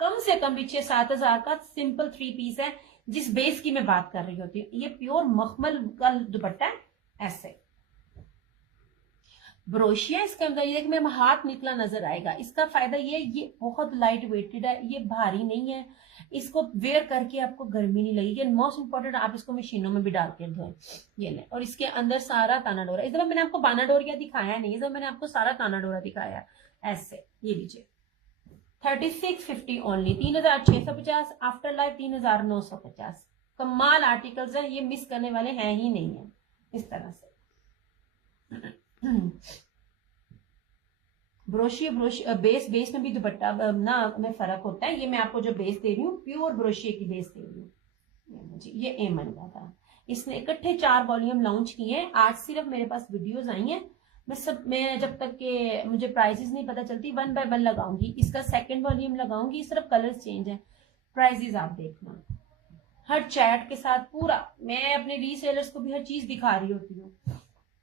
कम से कम भी 6-7 हजार का सिंपल 3 पीस है, जिस बेस की मैं बात कर रही होती हूँ। ये प्योर मखमल का दुपट्टा है ऐसे। ब्रोशिया इसके अंदर, ये मेरा हाथ निकला नजर आएगा। इसका फायदा ये बहुत लाइट वेटेड है, ये भारी नहीं है, इसको वेयर करके आपको गर्मी नहीं लगेगी। मोस्ट इंपॉर्टेंट, आप इसको मशीनों में भी डाल के धोएं। ये ले, और इसके अंदर सारा ताना डोरा। इस दफा मैंने आपको बाना डोरिया दिखाया नहीं, इस दफा मैंने आपको सारा ताना डोरा दिखाया ऐसे। ये लीजिए 3650 ओनली, 3650। After life 3950। कमाल आर्टिकल्स है, ये मिस करने वाले हैं ही नहीं है। इस तरह से ब्रोशिया बेस में भी दुपट्टा ना में फर्क होता है। ये मैं आपको जो बेस दे रही हूँ, प्योर ब्रोशिया की बेस दे रही हूँ। जी ये एमन का था। इसने इकट्ठे 4 वॉल्यूम लॉन्च किए हैं। आज सिर्फ मेरे पास वीडियोस आई हैं। मैं जब तक के मुझे प्राइसेस नहीं पता चलती 1 बाय 1 लगाऊंगी। इसका सेकंड वॉल्यूम लगाऊंगी, सिर्फ कलर्स चेंज है। प्राइसेस आप देखना, हर चैट के साथ पूरा। मैं अपने रीसेलर्स को भी हर चीज दिखा रही होती हूँ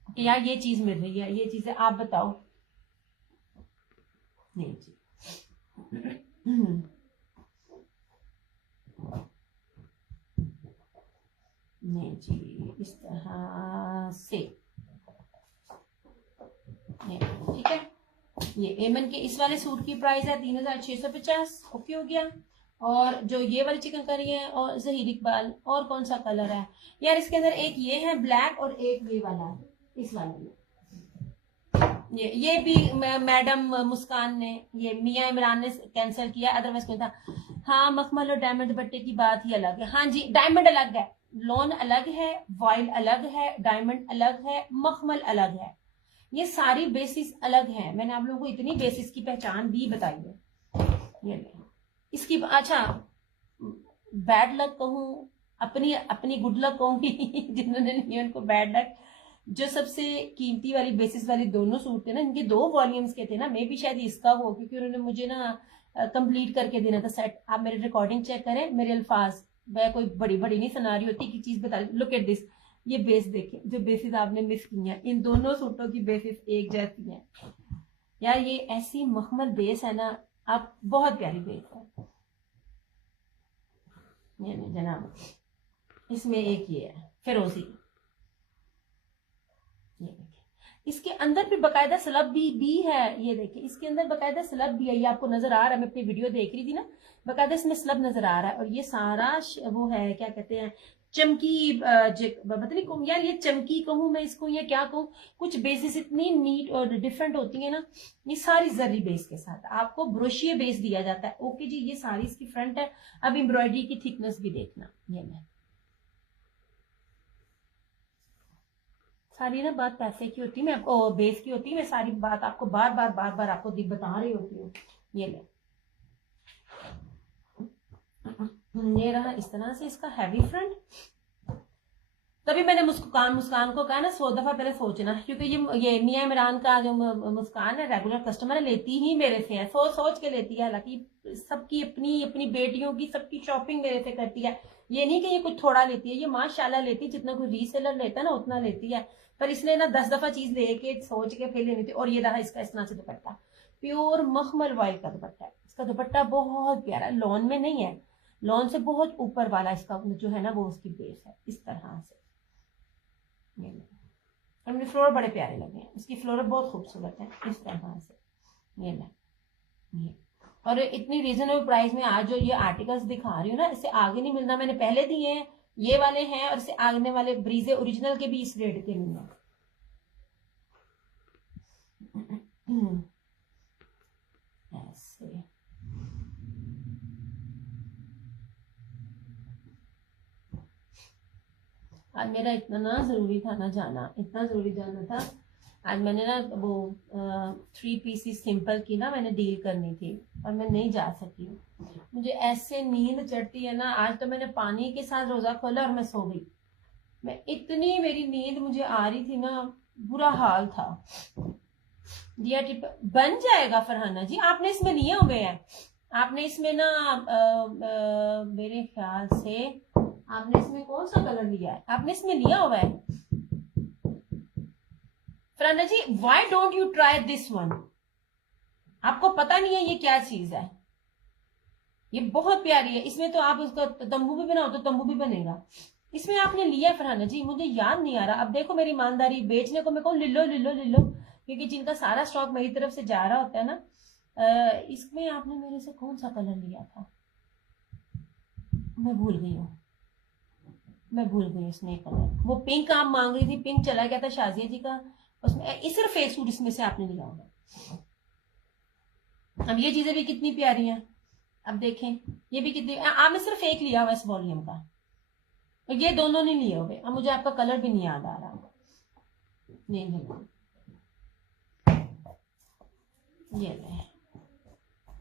कि यार ये चीज मिल रही है, ये चीज है, आप बताओ। नहीं जी नहीं जी, इस तरह से ठीक है। ये एमन के इस वाले सूट की प्राइस है 3650। ओके हो गया। और जो ये वाली चिकनकारी है और जहीर इकबाल, और कौन सा कलर है यार इसके अंदर, एक ये है ब्लैक और एक ये वाला है। इस वाले में ये भी मैडम मुस्कान ने, ये मियां इमरान ने कैंसिल किया, अदरवाइज कोई था। हाँ मखमल और डायमंड दुपट्टे की बात ही अलग है। हाँ जी डायमंड अलग है, लॉन अलग है, वॉइल अलग है, डायमंड अलग है, मखमल अलग है। ये सारी बेसिस अलग है। मैंने आप लोगों को इतनी बेसिस की पहचान भी बताई है। ये इसकी अच्छा बैड लक कहूँ, अपनी अपनी गुड लक कहूंगी जिन्होंने नहीं उनको बैड लक। जो सबसे कीमती वाली बेसिस वाली दोनों सूट थे ना, इनके 2 वॉल्यूम्स के थे ना, मे भी शायद इसका हो, क्योंकि उन्होंने मुझे ना कंप्लीट करके देना था सेट। आप मेरी रिकॉर्डिंग चेक करें, मेरे अल्फाज, मैं कोई बड़ी बड़ी नहीं सुना रही होती कि चीज बता। लुक एट दिस, ये बेस देखें, जो बेसिस आपने मिस की है, इन दोनों सूटों की बेसिस एक जैसी है यार। ये ऐसी मखमल बेस है ना, आप बहुत प्यारी बेस है। ये जनाब, इसमें एक ये है फिरोजी, ये देखिए इसके अंदर भी बकायदा स्लब भी है। ये देखिए इसके अंदर बकायदा स्लब भी है, ये आपको नजर आ रहा है। मैं अपनी वीडियो देख रही थी ना, बकायदा इसमें स्लब नजर आ रहा है। और ये सारा वो है, क्या कहते हैं, चमकी, पता नहीं कहूँ यार, ये चमकी कहूँ मैं इसको या क्या कहूँ। कुछ बेसिस इतनी नीट और डिफरेंट होती है ना। ये सारी जरी बेस के साथ आपको ब्रोशिया बेस दिया जाता है। ओके जी, ये सारी इसकी फ्रंट है। अब एम्ब्रॉयडरी की थिकनेस भी देखना। ये मैं सारी ना बात पैसे की होती है, मैं आपको बेस की होती है, मैं सारी बात आपको बार बार आपको बता रही होती हूँ। ये ले, ये रहा इस तरह से इसका हैवी फ्रंट। तभी मैंने मुस्कान को कहा ना 100 दफा पहले सोचना, क्योंकि ये मियां इमरान का जो मुस्कान है रेगुलर कस्टमर है, लेती ही मेरे से है, सोच के लेती है। हालांकि सबकी अपनी अपनी बेटियों की सबकी शॉपिंग मेरे से करती है। ये नहीं कि ये कुछ थोड़ा लेती है, ये माशाल्लाह लेती है, जितना कोई रीसेलर लेता है ना उतना लेती है। पर इसने ना 10 दफा चीज लेके सोच के फिर लेनी थी। और ये रहा इसका इस तरह से दुपट्टा, प्योर मखमल वाइल का दुपट्टा है। इसका दुपट्टा बहुत प्यारा है, लॉन में नहीं है, लॉन से बहुत ऊपर वाला इसका जो है ना वो उसकी बेस है इस तरह से। और मुझे फ्लोर बड़े प्यारे लगे हैं, इसकी फ्लोर बहुत खूबसूरत है इस तरह से। ये और इतनी रीजनेबल प्राइस में आज जो ये आर्टिकल्स दिखा रही हूँ ना, इससे आगे नहीं मिलना। मैंने पहले दिए हैं, ये वाले हैं, और इससे आगने वाले ब्रीजे ओरिजिनल के भी इस रेट के नहीं है। ऐसे आज मेरा इतना ना जरूरी था ना जाना, इतना जरूरी जाना था। आज मैंने ना वो 3 पीसेस सिंपल की ना मैंने डील करनी थी, और मैं नहीं जा सकी। मुझे ऐसे नींद चढ़ती है ना। आज तो मैंने पानी के साथ रोजा खोला और मैं सो गई। मैं इतनी मेरी नींद मुझे आ रही थी ना, बुरा हाल था। दिया टिप बन जाएगा फरहाना जी, आपने इसमें लिए हुए हैं। आपने इसमें ना मेरे ख्याल से आपने इसमें कौन सा कलर लिया है, आपने इसमें लिया हुआ है Farhana ji. Why don't you try this one? आपको पता नहीं है ये क्या चीज है? ये बहुत प्यारी है। इसमें तो आप उसका तंबू भी बनाओ तो तंबू भी बनेगा। इसमें आपने लिया फरहाना जी, मुझे याद नहीं आ रहा। अब देखो मेरी ईमानदारी, बेचने को मैं कहूँ लिलो लिलो लिलो, क्योंकि जिनका सारा स्टॉक मेरी तरफ से जा रहा होता है ना। इसमें आपने मेरे से कौन सा कलर लिया था, मैं भूल गई हूँ, मैं भूल गई उसमें एक कलर। वो पिंक आप मांग रही थी, पिंक चला गया था शाजिया जी का, उसमें सिर्फ फेस सूट इसमें से आपने लिया होगा। अब ये चीजें भी कितनी प्यारी हैं, अब देखें ये भी कितनी। आपने सिर्फ एक लिया हुआ इस वॉल्यूम का, और ये दोनों नहीं लिए हुए। अब मुझे आपका कलर भी नहीं याद आ रहा। नहीं ये ले,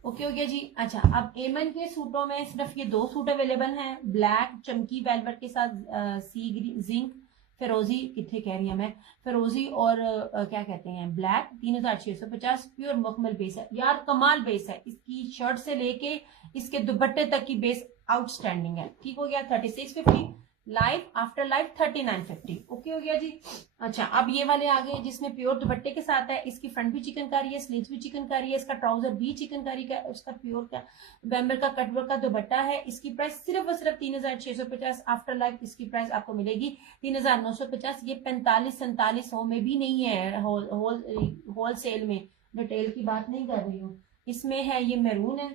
ओके हो गया जी। अच्छा, अब एमन के सूटों में सिर्फ ये 2 सूट अवेलेबल हैं, ब्लैक चमकी वेलवेट के साथ सी ग्रीन जिंक फिरोजी, कितने कह रही है मैं, फिरोजी और क्या कहते हैं ब्लैक, 3650 प्योर मखमल बेस है यार, कमाल बेस है इसकी, शर्ट से लेके इसके दुपट्टे तक की बेस आउटस्टैंडिंग है। ठीक हो गया। 3650 लाइफ आफ्टर लाइफ 3950। ओके हो गया जी। अच्छा, अब ये वाले आ गए जिसमें प्योर दुपट्टे के साथ है, इसकी फ्रंट भी चिकनकारी है, स्लीव्स भी चिकनकारी है, इसका ट्राउजर भी चिकनकारी का, उसका प्योर का बैम्बर का कटवर्क का दुपट्टा है। इसकी प्राइस सिर्फ और सिर्फ 3650। आफ्टर लाइफ इसकी प्राइस आपको मिलेगी 3950। ये 45-47 में भी नहीं है, होल सेल में, डिटेल की बात नहीं कर रही हूँ। इसमें है ये मैरून है,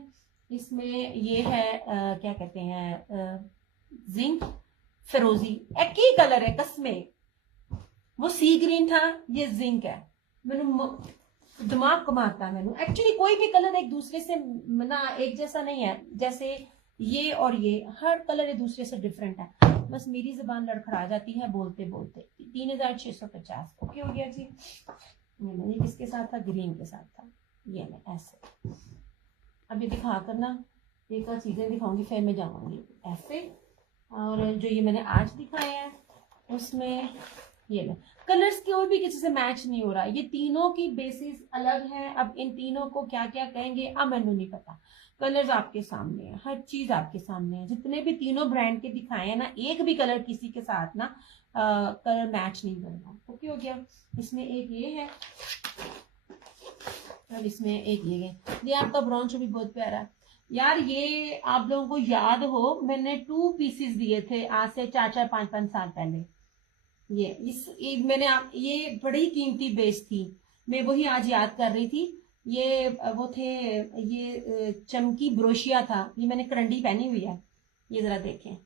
इसमें ये है क्या कहते हैं जिंक फिरोजी, एक ही कलर है कसमे, वो सी ग्रीन था, ये जिंक है। मैंने दिमाग कमाता है मैंने, एक्चुअली कोई भी कलर एक दूसरे से ना एक जैसा नहीं है, जैसे ये और ये हर कलर एक दूसरे से डिफरेंट है, बस मेरी जबान लड़खड़ा जाती है बोलते बोलते। 3650। ओके हो गया जी। ये किसके साथ था, ग्रीन के साथ था, ये मैं ऐसे अभी दिखा कर ना एक और चीजें दिखाऊंगी, फिर मैं जाऊंगी ऐसे। और जो ये मैंने आज दिखाया है उसमें ये ले कलर्स कोई भी किसी से मैच नहीं हो रहा, ये तीनों की बेसिस अलग है। अब इन तीनों को क्या क्या कहेंगे अब मैंने नहीं पता, कलर्स आपके सामने है, हर चीज आपके सामने है, जितने भी तीनों ब्रांड के दिखाए हैं ना, एक भी कलर किसी के साथ ना कलर मैच नहीं कर रहा। ओके हो गया। इसमें एक ये है और इसमें एक ये आपका ब्राउन भी बहुत प्यारा है यार। ये आप लोगों को याद हो मैंने 2 पीसेस दिए थे आज से 4-4-5-5 साल पहले। ये मैंने ये बड़ी कीमती बेस थी, मैं वही आज याद कर रही थी। ये वो थे, ये चमकी ब्रोशिया था, ये मैंने करंडी पहनी हुई है, ये जरा देखें,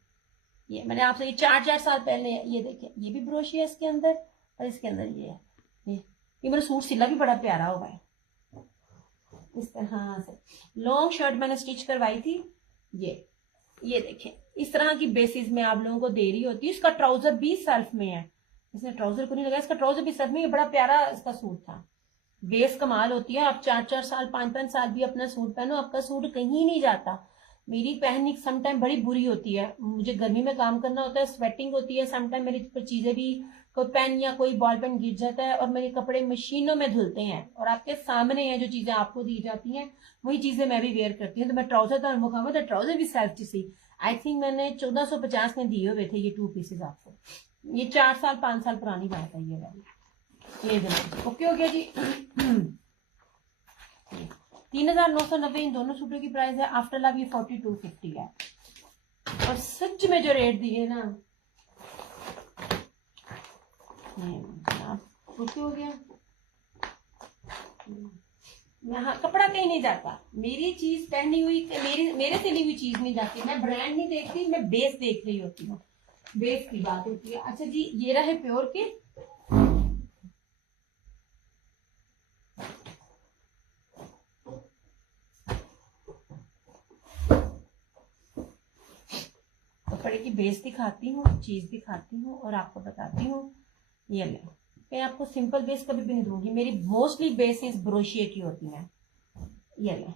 ये मैंने आपसे ये 4-4 साल पहले, ये देखें ये भी ब्रोशिया इसके अंदर, और इसके अंदर ये है, ये मेरा सूट सिला भी बड़ा प्यारा हुआ है इस तरह से। लॉन्ग शर्ट मैंने स्टिच करवाई थी, ये देखें इस तरह की बेसिस में आप लोगों को दे रही होती है। इसका ट्राउजर भी सेल्फ में है, इसने ट्राउजर को नहीं लगाया, इसका ट्राउजर भी सेल्फ में, ये बड़ा प्यारा इसका सूट था। बेस कमाल होती है, आप 4-4 साल 5-5 साल भी अपना सूट पहनो, आपका सूट कहीं नहीं जाता। मेरी पहननी समटाइम बड़ी बुरी होती है, मुझे गर्मी में काम करना होता है, स्वेटिंग होती है, समटाइम मेरी चीजें भी, कोई पेन या कोई बॉल पेन गिर जाता है और मेरे कपड़े मशीनों में धुलते हैं, और आपके सामने है जो चीजें आपको दी जाती हैं वही चीजें मैं भी वेयर करती हूँ। तो मैं ट्राउजर था मुखामा था, ट्राउजर भी सेल्फ सी, आई थिंक मैंने 1450 में दिए हुए थे ये 2 पीसेज आपको, ये 4-5 साल पुरानी बात है ये वाली। ये देखो ओके हो गया जी। 3990 इन दोनों सूटों की प्राइस है। आफ्टर लव ये 4250 है, और सच में जो रेट दिए ना ओके हो गया। यहाँ कपड़ा कहीं नहीं जाता, मेरी चीज पहनी हुई मेरे से ली हुई चीज नहीं जाती, मैं ब्रांड नहीं देखती, मैं बेस देख रही होती हूँ, बेस की बात होती है। अच्छा जी, ये रहे प्योर के, कपड़े की बेस दिखाती हूँ, चीज दिखाती हूँ और आपको बताती हूँ। ये ले, मैं आपको सिंपल बेस कभी भी नहीं दूंगी, मेरी मोस्टली बेस इस ब्रोशिया की होती है। ये ले,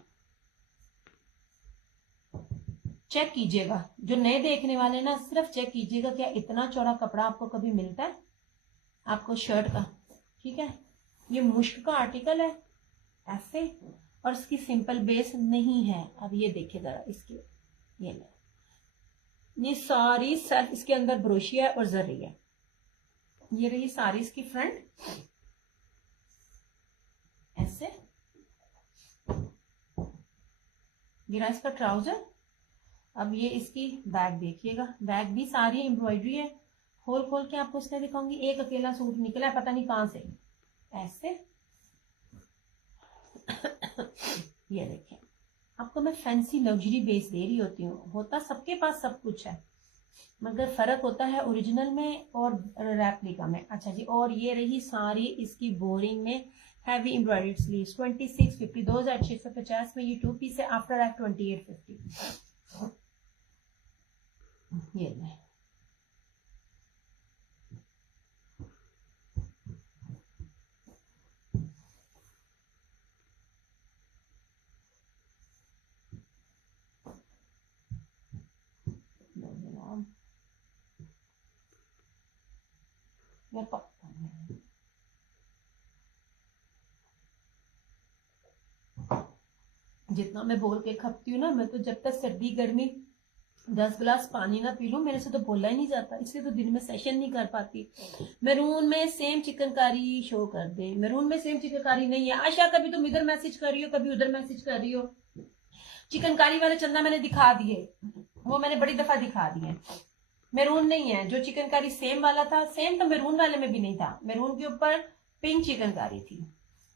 चेक कीजिएगा, जो नए देखने वाले ना सिर्फ चेक कीजिएगा क्या इतना चौड़ा कपड़ा आपको कभी मिलता है आपको शर्ट का। ठीक है, ये मुश्क का आर्टिकल है ऐसे, और इसकी सिंपल बेस नहीं है। अब ये देखिए जरा इसकी, ये ले, ये सारी सेल्फ इसके अंदर ब्रोशिया है और जरी है। ये रही सारी इसकी फ्रंट ऐसे, गिरा इसका ट्राउजर। अब ये इसकी बैग देखिएगा, बैग भी सारी एम्ब्रॉयडरी है, खोल खोल के आपको इसमें दिखाऊंगी। एक अकेला सूट निकला है पता नहीं कहां से ऐसे। ये देखिए, आपको मैं फैंसी लग्जरी बेस दे रही होती हूँ, होता सबके पास सब कुछ है मगर फर्क होता है ओरिजिनल में और रेप्लिका में। अच्छा जी, और ये रही सारी इसकी बोरिंग में हैवी एम्ब्रॉयडर्ड स्लीव्स 2650, 2650 में ये 2 पीस है। After at 2850। ये ले, मैं जितना मैं बोल के खपती हूँ ना, मैं तो जब तक सर्दी गर्मी 10 गिलास पानी ना पी लूं, मेरे से तो बोला ही नहीं जाता, इसलिए तो दिन में सेशन नहीं कर पाती। मैरून में सेम चिकनकारी शो कर दे, मैरून में सेम चिकनकारी नहीं है। आशा कभी तुम इधर मैसेज कर रही हो, कभी उधर मैसेज कर रही हो। चिकनकारी वाले चंदा मैंने दिखा दिए, वो मैंने बड़ी दफा दिखा दिए। मैरून नहीं है, जो चिकनकारी सेम वाला था, सेम तो मैरून वाले में भी नहीं था। मैरून के ऊपर पिंक चिकनकारी थी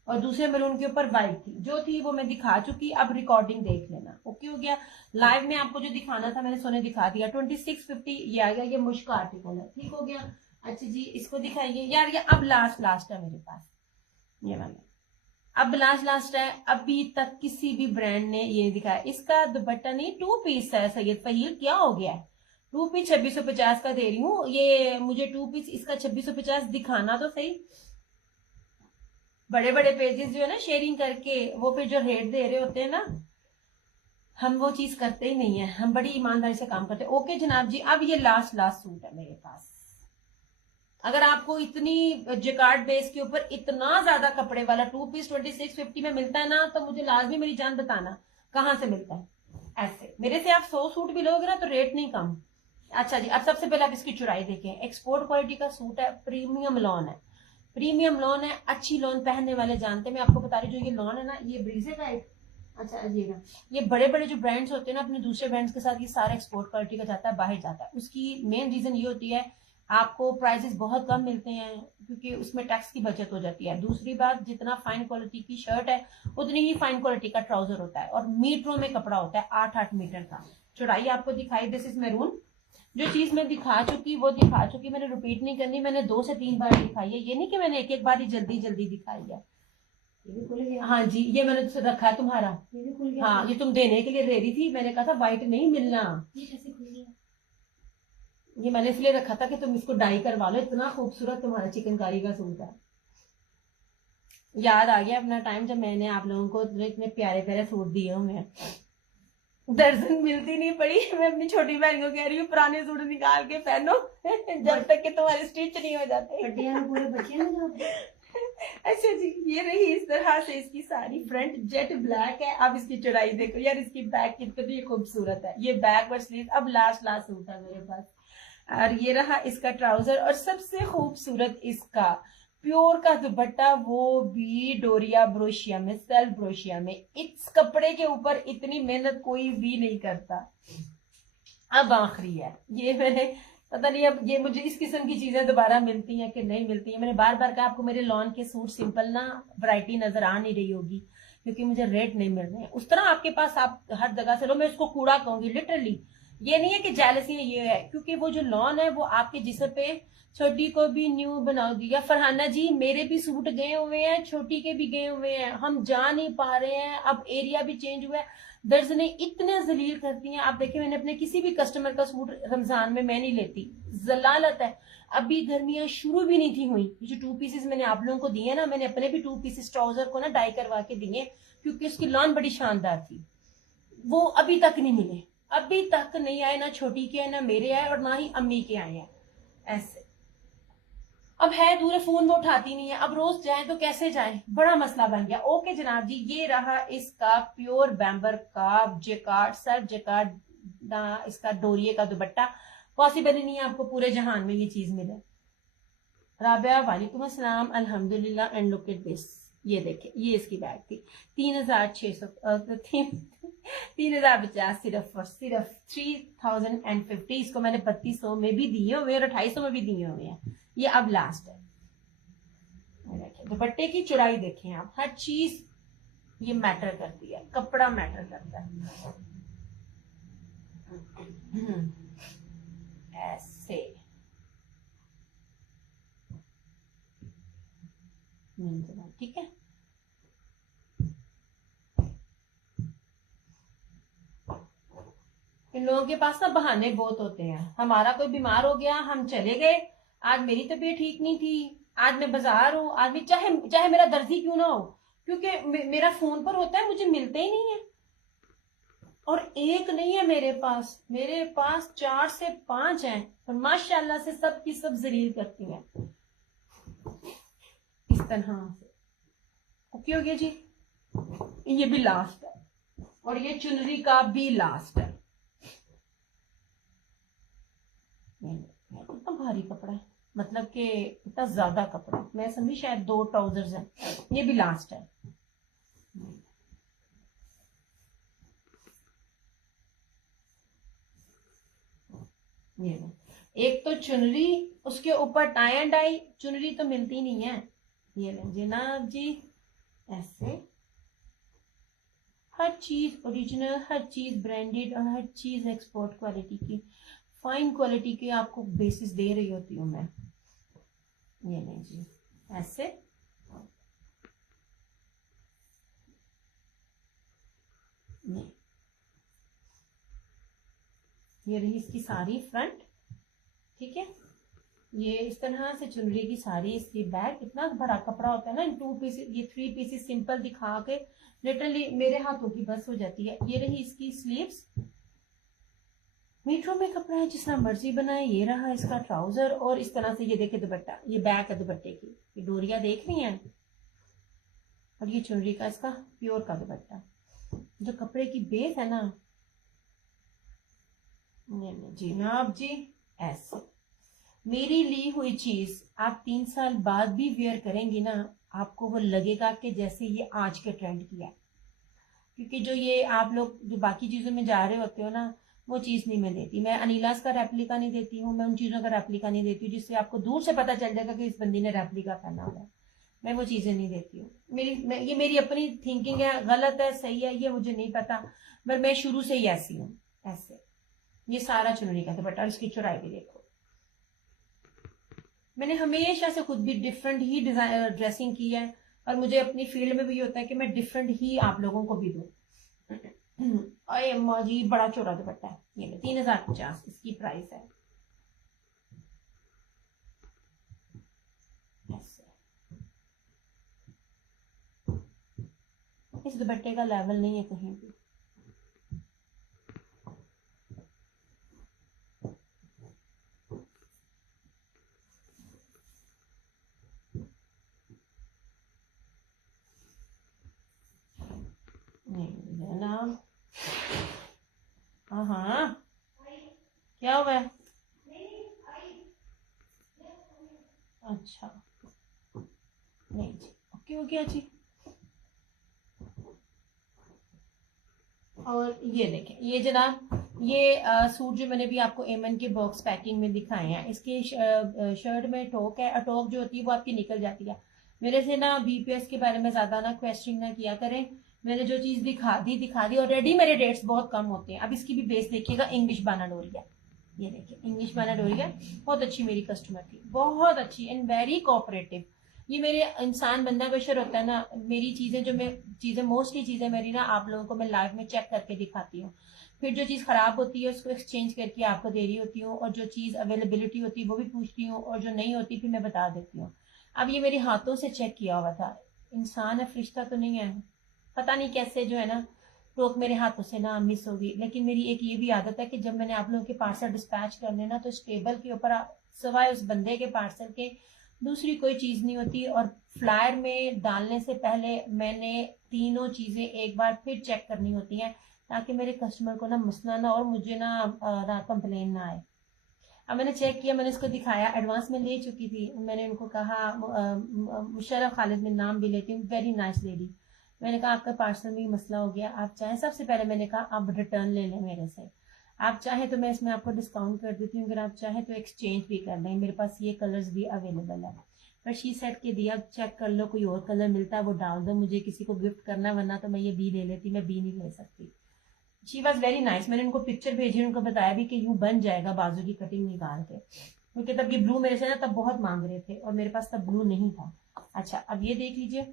और दूसरे मैरून के ऊपर वाइट थी, जो थी वो मैं दिखा चुकी। अब रिकॉर्डिंग देख लेना। ओके हो गया। लाइव में आपको जो दिखाना था मैंने सोने दिखा दिया। 2650 ये आ गया, ये मुश्क आर्टिकल है। ठीक हो गया। अच्छा जी, इसको दिखाइए यार। ये अब लास्ट है मेरे पास, ये वाला अब लास्ट है। अभी तक किसी भी ब्रांड ने ये दिखाया। इसका दुपट्टा नहीं, 2 पीस है सैयद फहील, क्या हो गया है? 2 पीस 2650 का दे रही हूँ। ये मुझे 2 पीस इसका 2650 दिखाना तो सही। बड़े बड़े पेजेस जो है ना शेयरिंग करके, वो फिर जो रेट दे रहे होते हैं ना, हम वो चीज करते ही नहीं है। हम बड़ी ईमानदारी से काम करते हैं। ओके जनाब जी, अब ये लास्ट सूट है मेरे पास। अगर आपको इतनी जेकार्ड बेस के ऊपर इतना ज्यादा कपड़े वाला 2 पीस 2650 में मिलता है ना, तो मुझे लाजमी मेरी जान बताना कहाँ से मिलता है। ऐसे मेरे से आप 100 सूट भी लोगे ना तो रेट नहीं कम। अच्छा जी, अब सबसे पहले आप इसकी चुराई देखें। एक्सपोर्ट क्वालिटी का सूट है, प्रीमियम लॉन है, प्रीमियम लॉन है। अच्छी लॉन पहनने वाले जानते हैं। मैं आपको बता रही हूँ, जो ये लॉन है ना, ये ब्रीजे का एक अच्छा अजीब है। ये बड़े बड़े जो ब्रांड्स होते हैं ना, अपने दूसरे ब्रांड्स के साथ, ये सारा एक्सपोर्ट क्वालिटी का जाता है, बाहर जाता है। उसकी मेन रीजन ये होती है, आपको प्राइसेस बहुत कम मिलते हैं क्योंकि उसमें टैक्स की बचत हो जाती है। दूसरी बात, जितना फाइन क्वालिटी की शर्ट है उतनी ही फाइन क्वालिटी का ट्राउजर होता है, और मीटरों में कपड़ा होता है, 8-8 मीटर का। चौड़ाई आपको दिखाई, दिस इज मैरून। जो चीज मैं दिखा चुकी वो दिखा चुकी, मैंने रिपीट नहीं करनी। मैंने 2 से 3 बार दिखाई है, ये नहीं कि मैंने एक बार ही जल्दी जल्दी दिखाई है। ये भी खुल गया। हाँ जी, ये मैंने रखा है तुम्हारा, ये भी खुल गया। हाँ, ये तुम देने के लिए रेडी थी, मैंने कहा था व्हाइट नहीं मिलना। ये कैसे खुल गया? ये मैंने इसलिए रखा था कि तुम इसको डाई करवा लो, इतना खूबसूरत तुम्हारा चिकनकारी का सूट है। याद आ गया अपना टाइम जब मैंने आप लोगों को इतने प्यारे प्यारे सूट दिए हुए हैं। दर्जन मिलती नहीं पड़ी। मैं अपनी छोटी बहन को कह रही हूँ, पुराने सूट निकाल के पहनो जब तक कि तुम्हारे स्टिच नहीं हो जाते। पूरे बच्चे अच्छा जी, ये रही इस तरह से इसकी सारी। फ्रंट जेट ब्लैक है। अब इसकी चौड़ाई देखो यार, इसकी बैक कितनी खूबसूरत है। ये बैक और स्लीव। अब लास्ट सूट है मेरे पास। और ये रहा इसका ट्राउजर, और सबसे खूबसूरत इसका प्योर का दुपट्टा, वो भी डोरिया ब्रोशिया में, सेल्फ ब्रोशिया में। इस कपड़े के ऊपर इतनी मेहनत कोई भी नहीं करता। अब आखिरी है ये, मैंने पता नहीं अब ये मुझे इस किस्म की चीजें दोबारा मिलती हैं कि नहीं मिलती हैं। मैंने बार बार कहा आपको मेरे लॉन के सूट सिंपल ना वैरायटी नजर आ नहीं रही होगी क्योंकि मुझे रेट नहीं मिल रहे हैं उस तरह आपके पास। आप हर जगह से लो, मैं इसको कूड़ा कहूंगी लिटरली। ये नहीं है कि जेलसी है, ये है क्योंकि वो जो लॉन है वो आपके जिस्म पे छोटी को भी न्यू बनाओगी। या फरहाना जी, मेरे भी सूट गए हुए हैं, छोटी के भी गए हुए हैं, हम जा नहीं पा रहे हैं, अब एरिया भी चेंज हुआ है। दर्जने इतने जलील करती हैं। आप देखिए, मैंने अपने किसी भी कस्टमर का सूट रमजान में मैं नहीं लेती, जलालत है। अभी गर्मियां शुरू भी नहीं थी हुई। जो 2 पीसेस मैंने आप लोगों को दिए ना, मैंने अपने भी 2 पीसेस ट्राउजर को ना डाई करवा के दिए क्योंकि उसकी लॉन बड़ी शानदार थी। वो अभी तक नहीं मिले, अभी तक नहीं आए। ना छोटी के आए, ना मेरे आए, और ना ही अम्मी के आए हैं। ऐसे अब है दूर, फोन वो उठाती नहीं है। अब रोज जाए तो कैसे जाए, बड़ा मसला बन गया। ओके जनाब जी, ये रहा इसका प्योर बैम्बर का जेकार्ड, सेल्फ जेकार्ड इसका डोरिये का दुपट्टा। पॉसिबल ही नहीं है आपको पूरे जहान में ये चीज मिले। राबिया वालेकुम अस्सलाम, अल्हम्दुलिल्लाह। एंड लुक एट दिस, ये देखे, ये इसकी बैग थी 3600 3050 सिर्फ और सिर्फ 3050। इसको मैंने 3200 में भी दिए हुए और 2800 में भी दिए हुए हैं। ये अब लास्ट है। दुपट्टे की चौड़ाई देखें आप, हर चीज ये मैटर करती है, कपड़ा मैटर करता है। ऐसे ठीक है। इन लोगों के पास ना बहाने बहुत होते हैं। हमारा कोई बीमार हो गया, हम चले गए, आज मेरी तबीयत ठीक नहीं थी, आज मैं बाजार हूँ, आज भी चाहे चाहे मेरा दर्जी क्यों ना हो, क्योंकि मेरा फोन पर होता है, मुझे मिलते ही नहीं है। और एक नहीं है मेरे पास 4 से 5 हैं, और माशाल्लाह से सब की सब जलील करती हैं। तरह से। ओके हो गया जी। ये भी लास्ट है और ये चुनरी का भी लास्ट है। कितना भारी कपड़ा है, मतलब कि इतना ज्यादा कपड़ा, मैं समझी शायद 2 ट्राउजर्स हैं। ये भी लास्ट है। ये एक तो चुनरी, उसके ऊपर टाई एंड डाई, चुनरी तो मिलती नहीं है। ये लें जनाब जी, ऐसे हर चीज ओरिजिनल, हर चीज ब्रांडेड और हर चीज एक्सपोर्ट क्वालिटी की, फाइन क्वालिटी की आपको बेसिस दे रही होती हूँ मैं। ये नहीं जी, ऐसे नहीं। ये रही इसकी सारी फ्रंट, ठीक है। ये इस तरह से चुनरी की सारी, इसकी बैक, इतना बड़ा कपड़ा होता है ना, 2 पीसेस, ये 3 पीसेस सिंपल दिखा के लिटरली मेरे हाथों की बस हो जाती है। ये रही इसकी स्लीव्स, मीटरों में कपड़ा है, जिस तरह मर्जी बनाए। ये रहा इसका ट्राउजर और इस तरह से ये देखे दुपट्टा, ये बैक है दुपट्टे की, ये डोरिया देख रही हैं, और ये चुनरी का इसका प्योर का दुपट्टा। जो कपड़े की बेस है ना, जी नाब जी, ऐसे मेरी ली हुई चीज आप 3 साल बाद भी वेयर करेंगी ना, आपको वो लगेगा कि जैसे ये आज के ट्रेंड की है। क्योंकि जो ये आप लोग जो बाकी चीजों में जा रहे होते हो ना, वो चीज नहीं मैं देती। मैं अनीलास का रेप्लिका नहीं देती हूँ, मैं उन चीजों का रेप्लिका नहीं देती हूँ जिससे आपको दूर से पता चल जाएगा कि इस बंदी ने रेप्लिका पहना हुआ है। मैं वो चीजें नहीं देती हूँ। ये मेरी अपनी थिंकिंग है, गलत है सही है ये मुझे नहीं पता, पर मैं शुरू से ही ऐसी हूँ। ऐसे ये सारा चुनरी का दुपट्टा, इसकी चौड़ाई भी देखो। मैंने हमेशा से खुद भी डिफरेंट ही डिजाइन ड्रेसिंग की है, और मुझे अपनी फील्ड में भी होता है कि मैं डिफरेंट ही आप लोगों को भी दूं। अरे अम्मा जी, बड़ा चौड़ा दुपट्टा है। ये 3050 इसकी प्राइस है। इस दुपट्टे का लेवल नहीं है कहीं भी। ना हाँ, क्या हुआ है? अच्छा नहीं जी, ओके हो गया जी। और ये देखें, ये जनाब, ये सूट जो मैंने भी आपको एमन के बॉक्स पैकिंग में दिखाए हैं, इसके शर्ट में टोक है, और टोक जो होती है वो आपकी निकल जाती है। मेरे से ना बीपीएस के बारे में ज्यादा ना क्वेश्चन ना किया करें। मैंने जो चीज दिखा दी ऑलरेडी। मेरे रेट्स बहुत कम होते हैं। अब इसकी भी बेस देखिएगा, इंग्लिश बाना डोरिया। ये देखिए इंग्लिश बाना डोरिया, बहुत अच्छी मेरी कस्टमर थी, बहुत अच्छी एंड वेरी कोऑपरेटिव। ये मेरे इंसान बंदा बशर होता है ना, मेरी चीजें जो मैं चीजें मोस्टली चीजें मेरी ना आप लोगों को मैं लाइव में चेक करके दिखाती हूँ। फिर जो चीज खराब होती है उसको एक्सचेंज करके आपको दे रही होती हूँ, और जो चीज अवेलेबिलिटी होती है वो भी पूछती हूँ, और जो नहीं होती फिर मैं बता देती हूँ। अब ये मेरे हाथों से चेक किया हुआ था, इंसान है फरिश्ता तो नहीं है। पता नहीं कैसे जो है ना टोक मेरे हाथों से ना मिस होगी। लेकिन मेरी एक ये भी आदत है कि जब मैंने आप लोगों के पार्सल डिस्पैच करने ना, तो इस टेबल के ऊपर सिवाय उस बंदे के पार्सल के दूसरी कोई चीज नहीं होती। और फ्लायर में डालने से पहले मैंने तीनों चीजें एक बार फिर चेक करनी होती हैं, ताकि मेरे कस्टमर को ना मसला ना और मुझे ना कंप्लेन ना आए। अब मैंने चेक किया, मैंने इसको दिखाया, एडवांस में ले चुकी थी। मैंने उनको कहा, मुशर्रफ खालिद में नाम भी लेती हूँ, वेरी नाइस लेडी। मैंने कहा आपका पार्सल में मसला हो गया, आप चाहें, सबसे पहले मैंने कहा आप रिटर्न ले लें मेरे से, आप चाहें तो मैं इसमें आपको डिस्काउंट कर देती हूँ, अगर आप चाहें तो एक्सचेंज भी कर लें, मेरे पास ये कलर्स भी अवेलेबल है। पर शी सेट के दिया, चेक कर लो, कोई और कलर मिलता है वो डाल दो, मुझे किसी को गिफ्ट करना, वरना तो मैं ये बी ले लेती, मैं बी नहीं ले सकती। She was very nice. मैंने उनको पिक्चर भेजी, उनको बताया भी कि यूं बन जाएगा बाजू की कटिंग निकाल के, क्योंकि तब ये ब्लू मेरे से ना तब बहुत मांग रहे थे और मेरे पास तब ब्लू नहीं था। अच्छा अब ये देख लीजिए,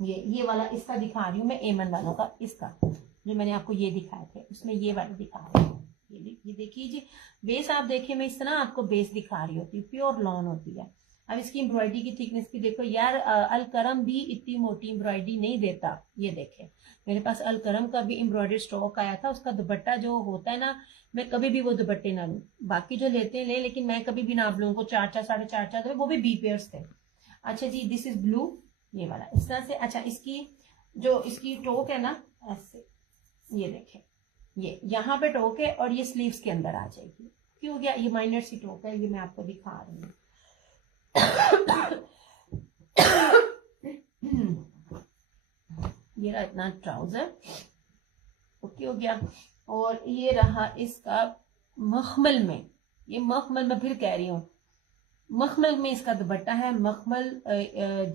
ये वाला इसका दिखा रही हूँ मैं, एमन वालों का, इसका जो मैंने आपको ये दिखाए थे उसमें ये वाला दिखा रही हूँ। ये देखिए जी, बेस आप देखिए, मैं इस तरह आपको बेस दिखा रही होती हूँ, प्योर लॉन होती है। अब इसकी एम्ब्रॉयडरी की थिकनेस भी देखो यार, अलकरम भी इतनी मोटी एम्ब्रॉयडरी नहीं देता। ये देखे, मेरे पास अलकरम का भी एम्ब्रॉयडरी स्टॉक आया था, उसका दुपट्टा जो होता है ना, मैं कभी भी वो दुपट्टे ना लूं, बाकी जो लेते हैं ले, लेकिन मैं कभी भी ना आप लोगों को 4-4 साढ़े 4 वो भी बी पेयर्स थे। अच्छा जी, दिस इज ब्लू, ये वाला इस तरह से। अच्छा, इसकी जो इसकी टोक है ना ऐसे, ये देखें, ये यहाँ पे टोक है और ये स्लीव्स के अंदर आ जाएगी। क्यों गया, ये माइनर सी टोक है, ये मैं आपको दिखा रही हूँ। ये रहा इतना ट्राउजर, ओके हो गया। और ये रहा इसका मखमल में, ये मखमल में फिर कह रही हूँ, मखमल में इसका दुपट्टा है, मखमल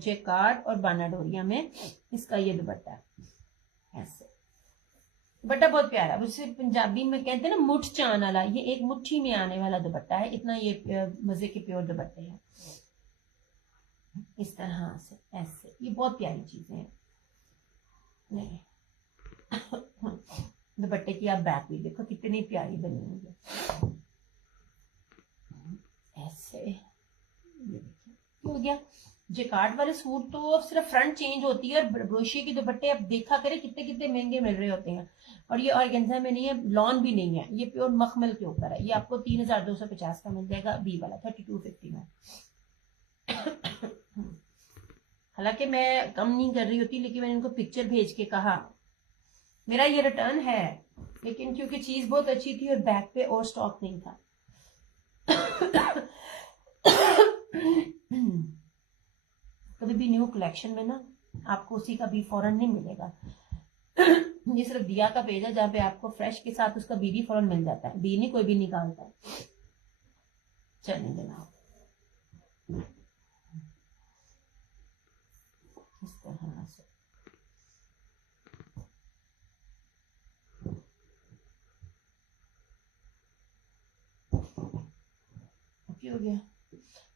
जेकार्ड और बानाडोरिया में इसका ये दुपट्टा है ऐसे। दुपट्टा बहुत प्यारा, उसे पंजाबी में कहते हैं ना मुठ चान वाला, ये एक मुट्ठी में आने वाला दुपट्टा है, इतना ये मजे के प्योर दुपट्टे हैं इस तरह से ऐसे। ये बहुत प्यारी चीजें हैं। नहीं दुपट्टे की आप बैक भी देखो कितनी प्यारी बनी हुई है ऐसे। ये देखिए हो गया। जेकार्ड वाले सूट तो सिर्फ फ्रंट चेंज होती है, और ब्रोशिया के दुपट्टे आप देखा करें कितने कितने महंगे मिल रहे होते हैं। और ये ऑर्गेन्जा में नहीं है, लॉन भी नहीं है, ये प्योर मखमल के ऊपर है। ये आपको 3250 का मिल जाएगा, बी वाला 3250 में। हालांकि मैं कम नहीं कर रही होती, लेकिन मैंने इनको पिक्चर भेज के कहा मेरा ये रिटर्न है, लेकिन क्योंकि चीज बहुत अच्छी थी और बैक पे और स्टॉक नहीं था। कभी भी न्यू कलेक्शन में ना आपको उसी का बी फौरन नहीं मिलेगा। ये सिर्फ दिया का पेज है जहाँ पे आपको फ्रेश के साथ उसका बी भी फौरन मिल जाता है, बी नहीं कोई भी निकालता है। चलिए जनाब, इस तरह से हो गया।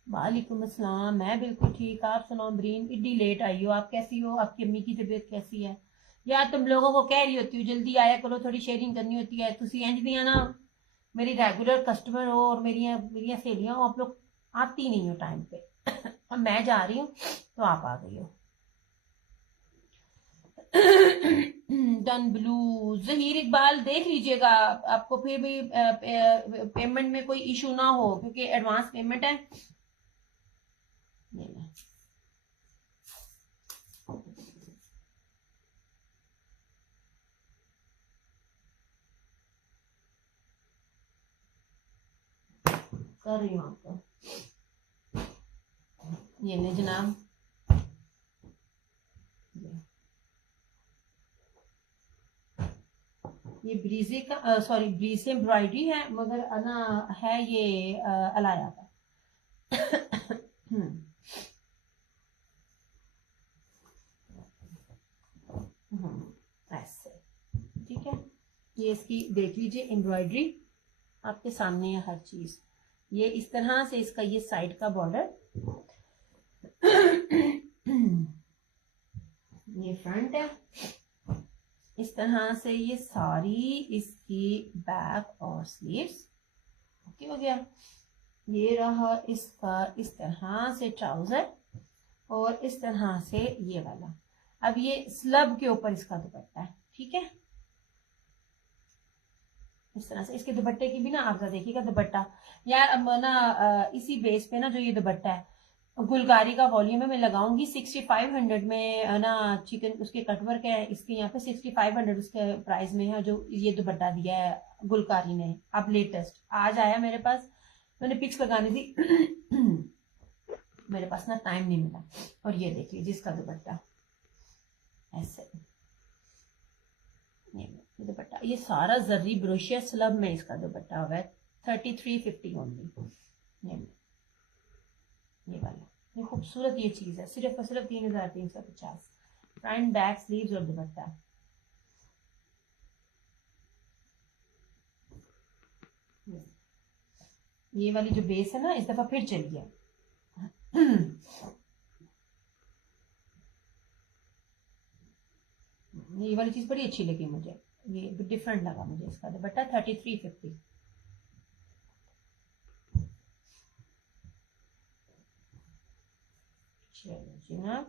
वालेकुम अस्सलाम, मैं बिल्कुल ठीक, आप सुनाओ ब्रीन, इतनी लेट आई हो, आप कैसी हो, आपकी अम्मी की तबीयत कैसी है? यार तुम लोगों को कह रही होती हूँ जल्दी आया करो, थोड़ी शेयरिंग करनी होती है, तुसी इंज दिया ना मेरी रेगुलर कस्टमर हो और मेरी सहेलियां हो, आप लोग आती नहीं हो टाइम पे। अब मैं जा रही हूँ तो आप आ गई हो। डन ब्लू, जहीर इकबाल देख लीजिएगा, आपको फिर भी पेमेंट में कोई इशू ना हो, क्योंकि एडवांस पेमेंट है। कर रही हूँ आपको, ये ले जनाब, ये ब्रीजे का सॉरी ब्रीजे एम्ब्रॉयडरी है, मगर ना है ये अलाया का। ऐसे ठीक है। ये इसकी देख लीजिए एम्ब्रॉयडरी आपके सामने है हर चीज। ये इस तरह से इसका ये साइड का बॉर्डर, ये फ्रंट है, इस तरह से ये सारी इसकी बैक और स्लीव्स, ओके हो गया। ये रहा इसका इस तरह से ट्राउजर, और इस तरह से ये वाला। अब ये स्लब के ऊपर इसका दुपट्टा है, ठीक है। इस तरह से इसके दुपट्टे की भी ना आप देखिएगा दुपट्टा यार, अब ना इसी बेस पे ना जो ये दुपट्टा है गुलकारी का वॉल्यूम है, मैं लगाऊंगी 6500 में ना, चिकन उसके कटवर्क है इसके यहाँ पे 6500 उसके प्राइस में है, जो ये दुपट्टा दिया है गुलकारी ने। अब लेटेस्ट आज आया मेरे पास, मैंने पिक्स लगानी थी मेरे पास ना टाइम नहीं मिला। और ये देखिए जिसका दुपट्टा ऐसे, ये दुपट्टा, ये सारा जर्री ब्रोशिया स्लब में इसका दुपट्टा हुआ है, 3350 ओनली। ये वाला, ये खूबसूरत ये चीज है, सिर्फ और सिर्फ 3350, फ्रंट बैक स्लीव्स और दुपट्टा। ये वाली जो बेस है ना इस दफा फिर चली है। ये वाली चीज बड़ी अच्छी लगी मुझे, ये डिफरेंट लगा मुझे इसका दुपट्टा 3350। चलो जी ना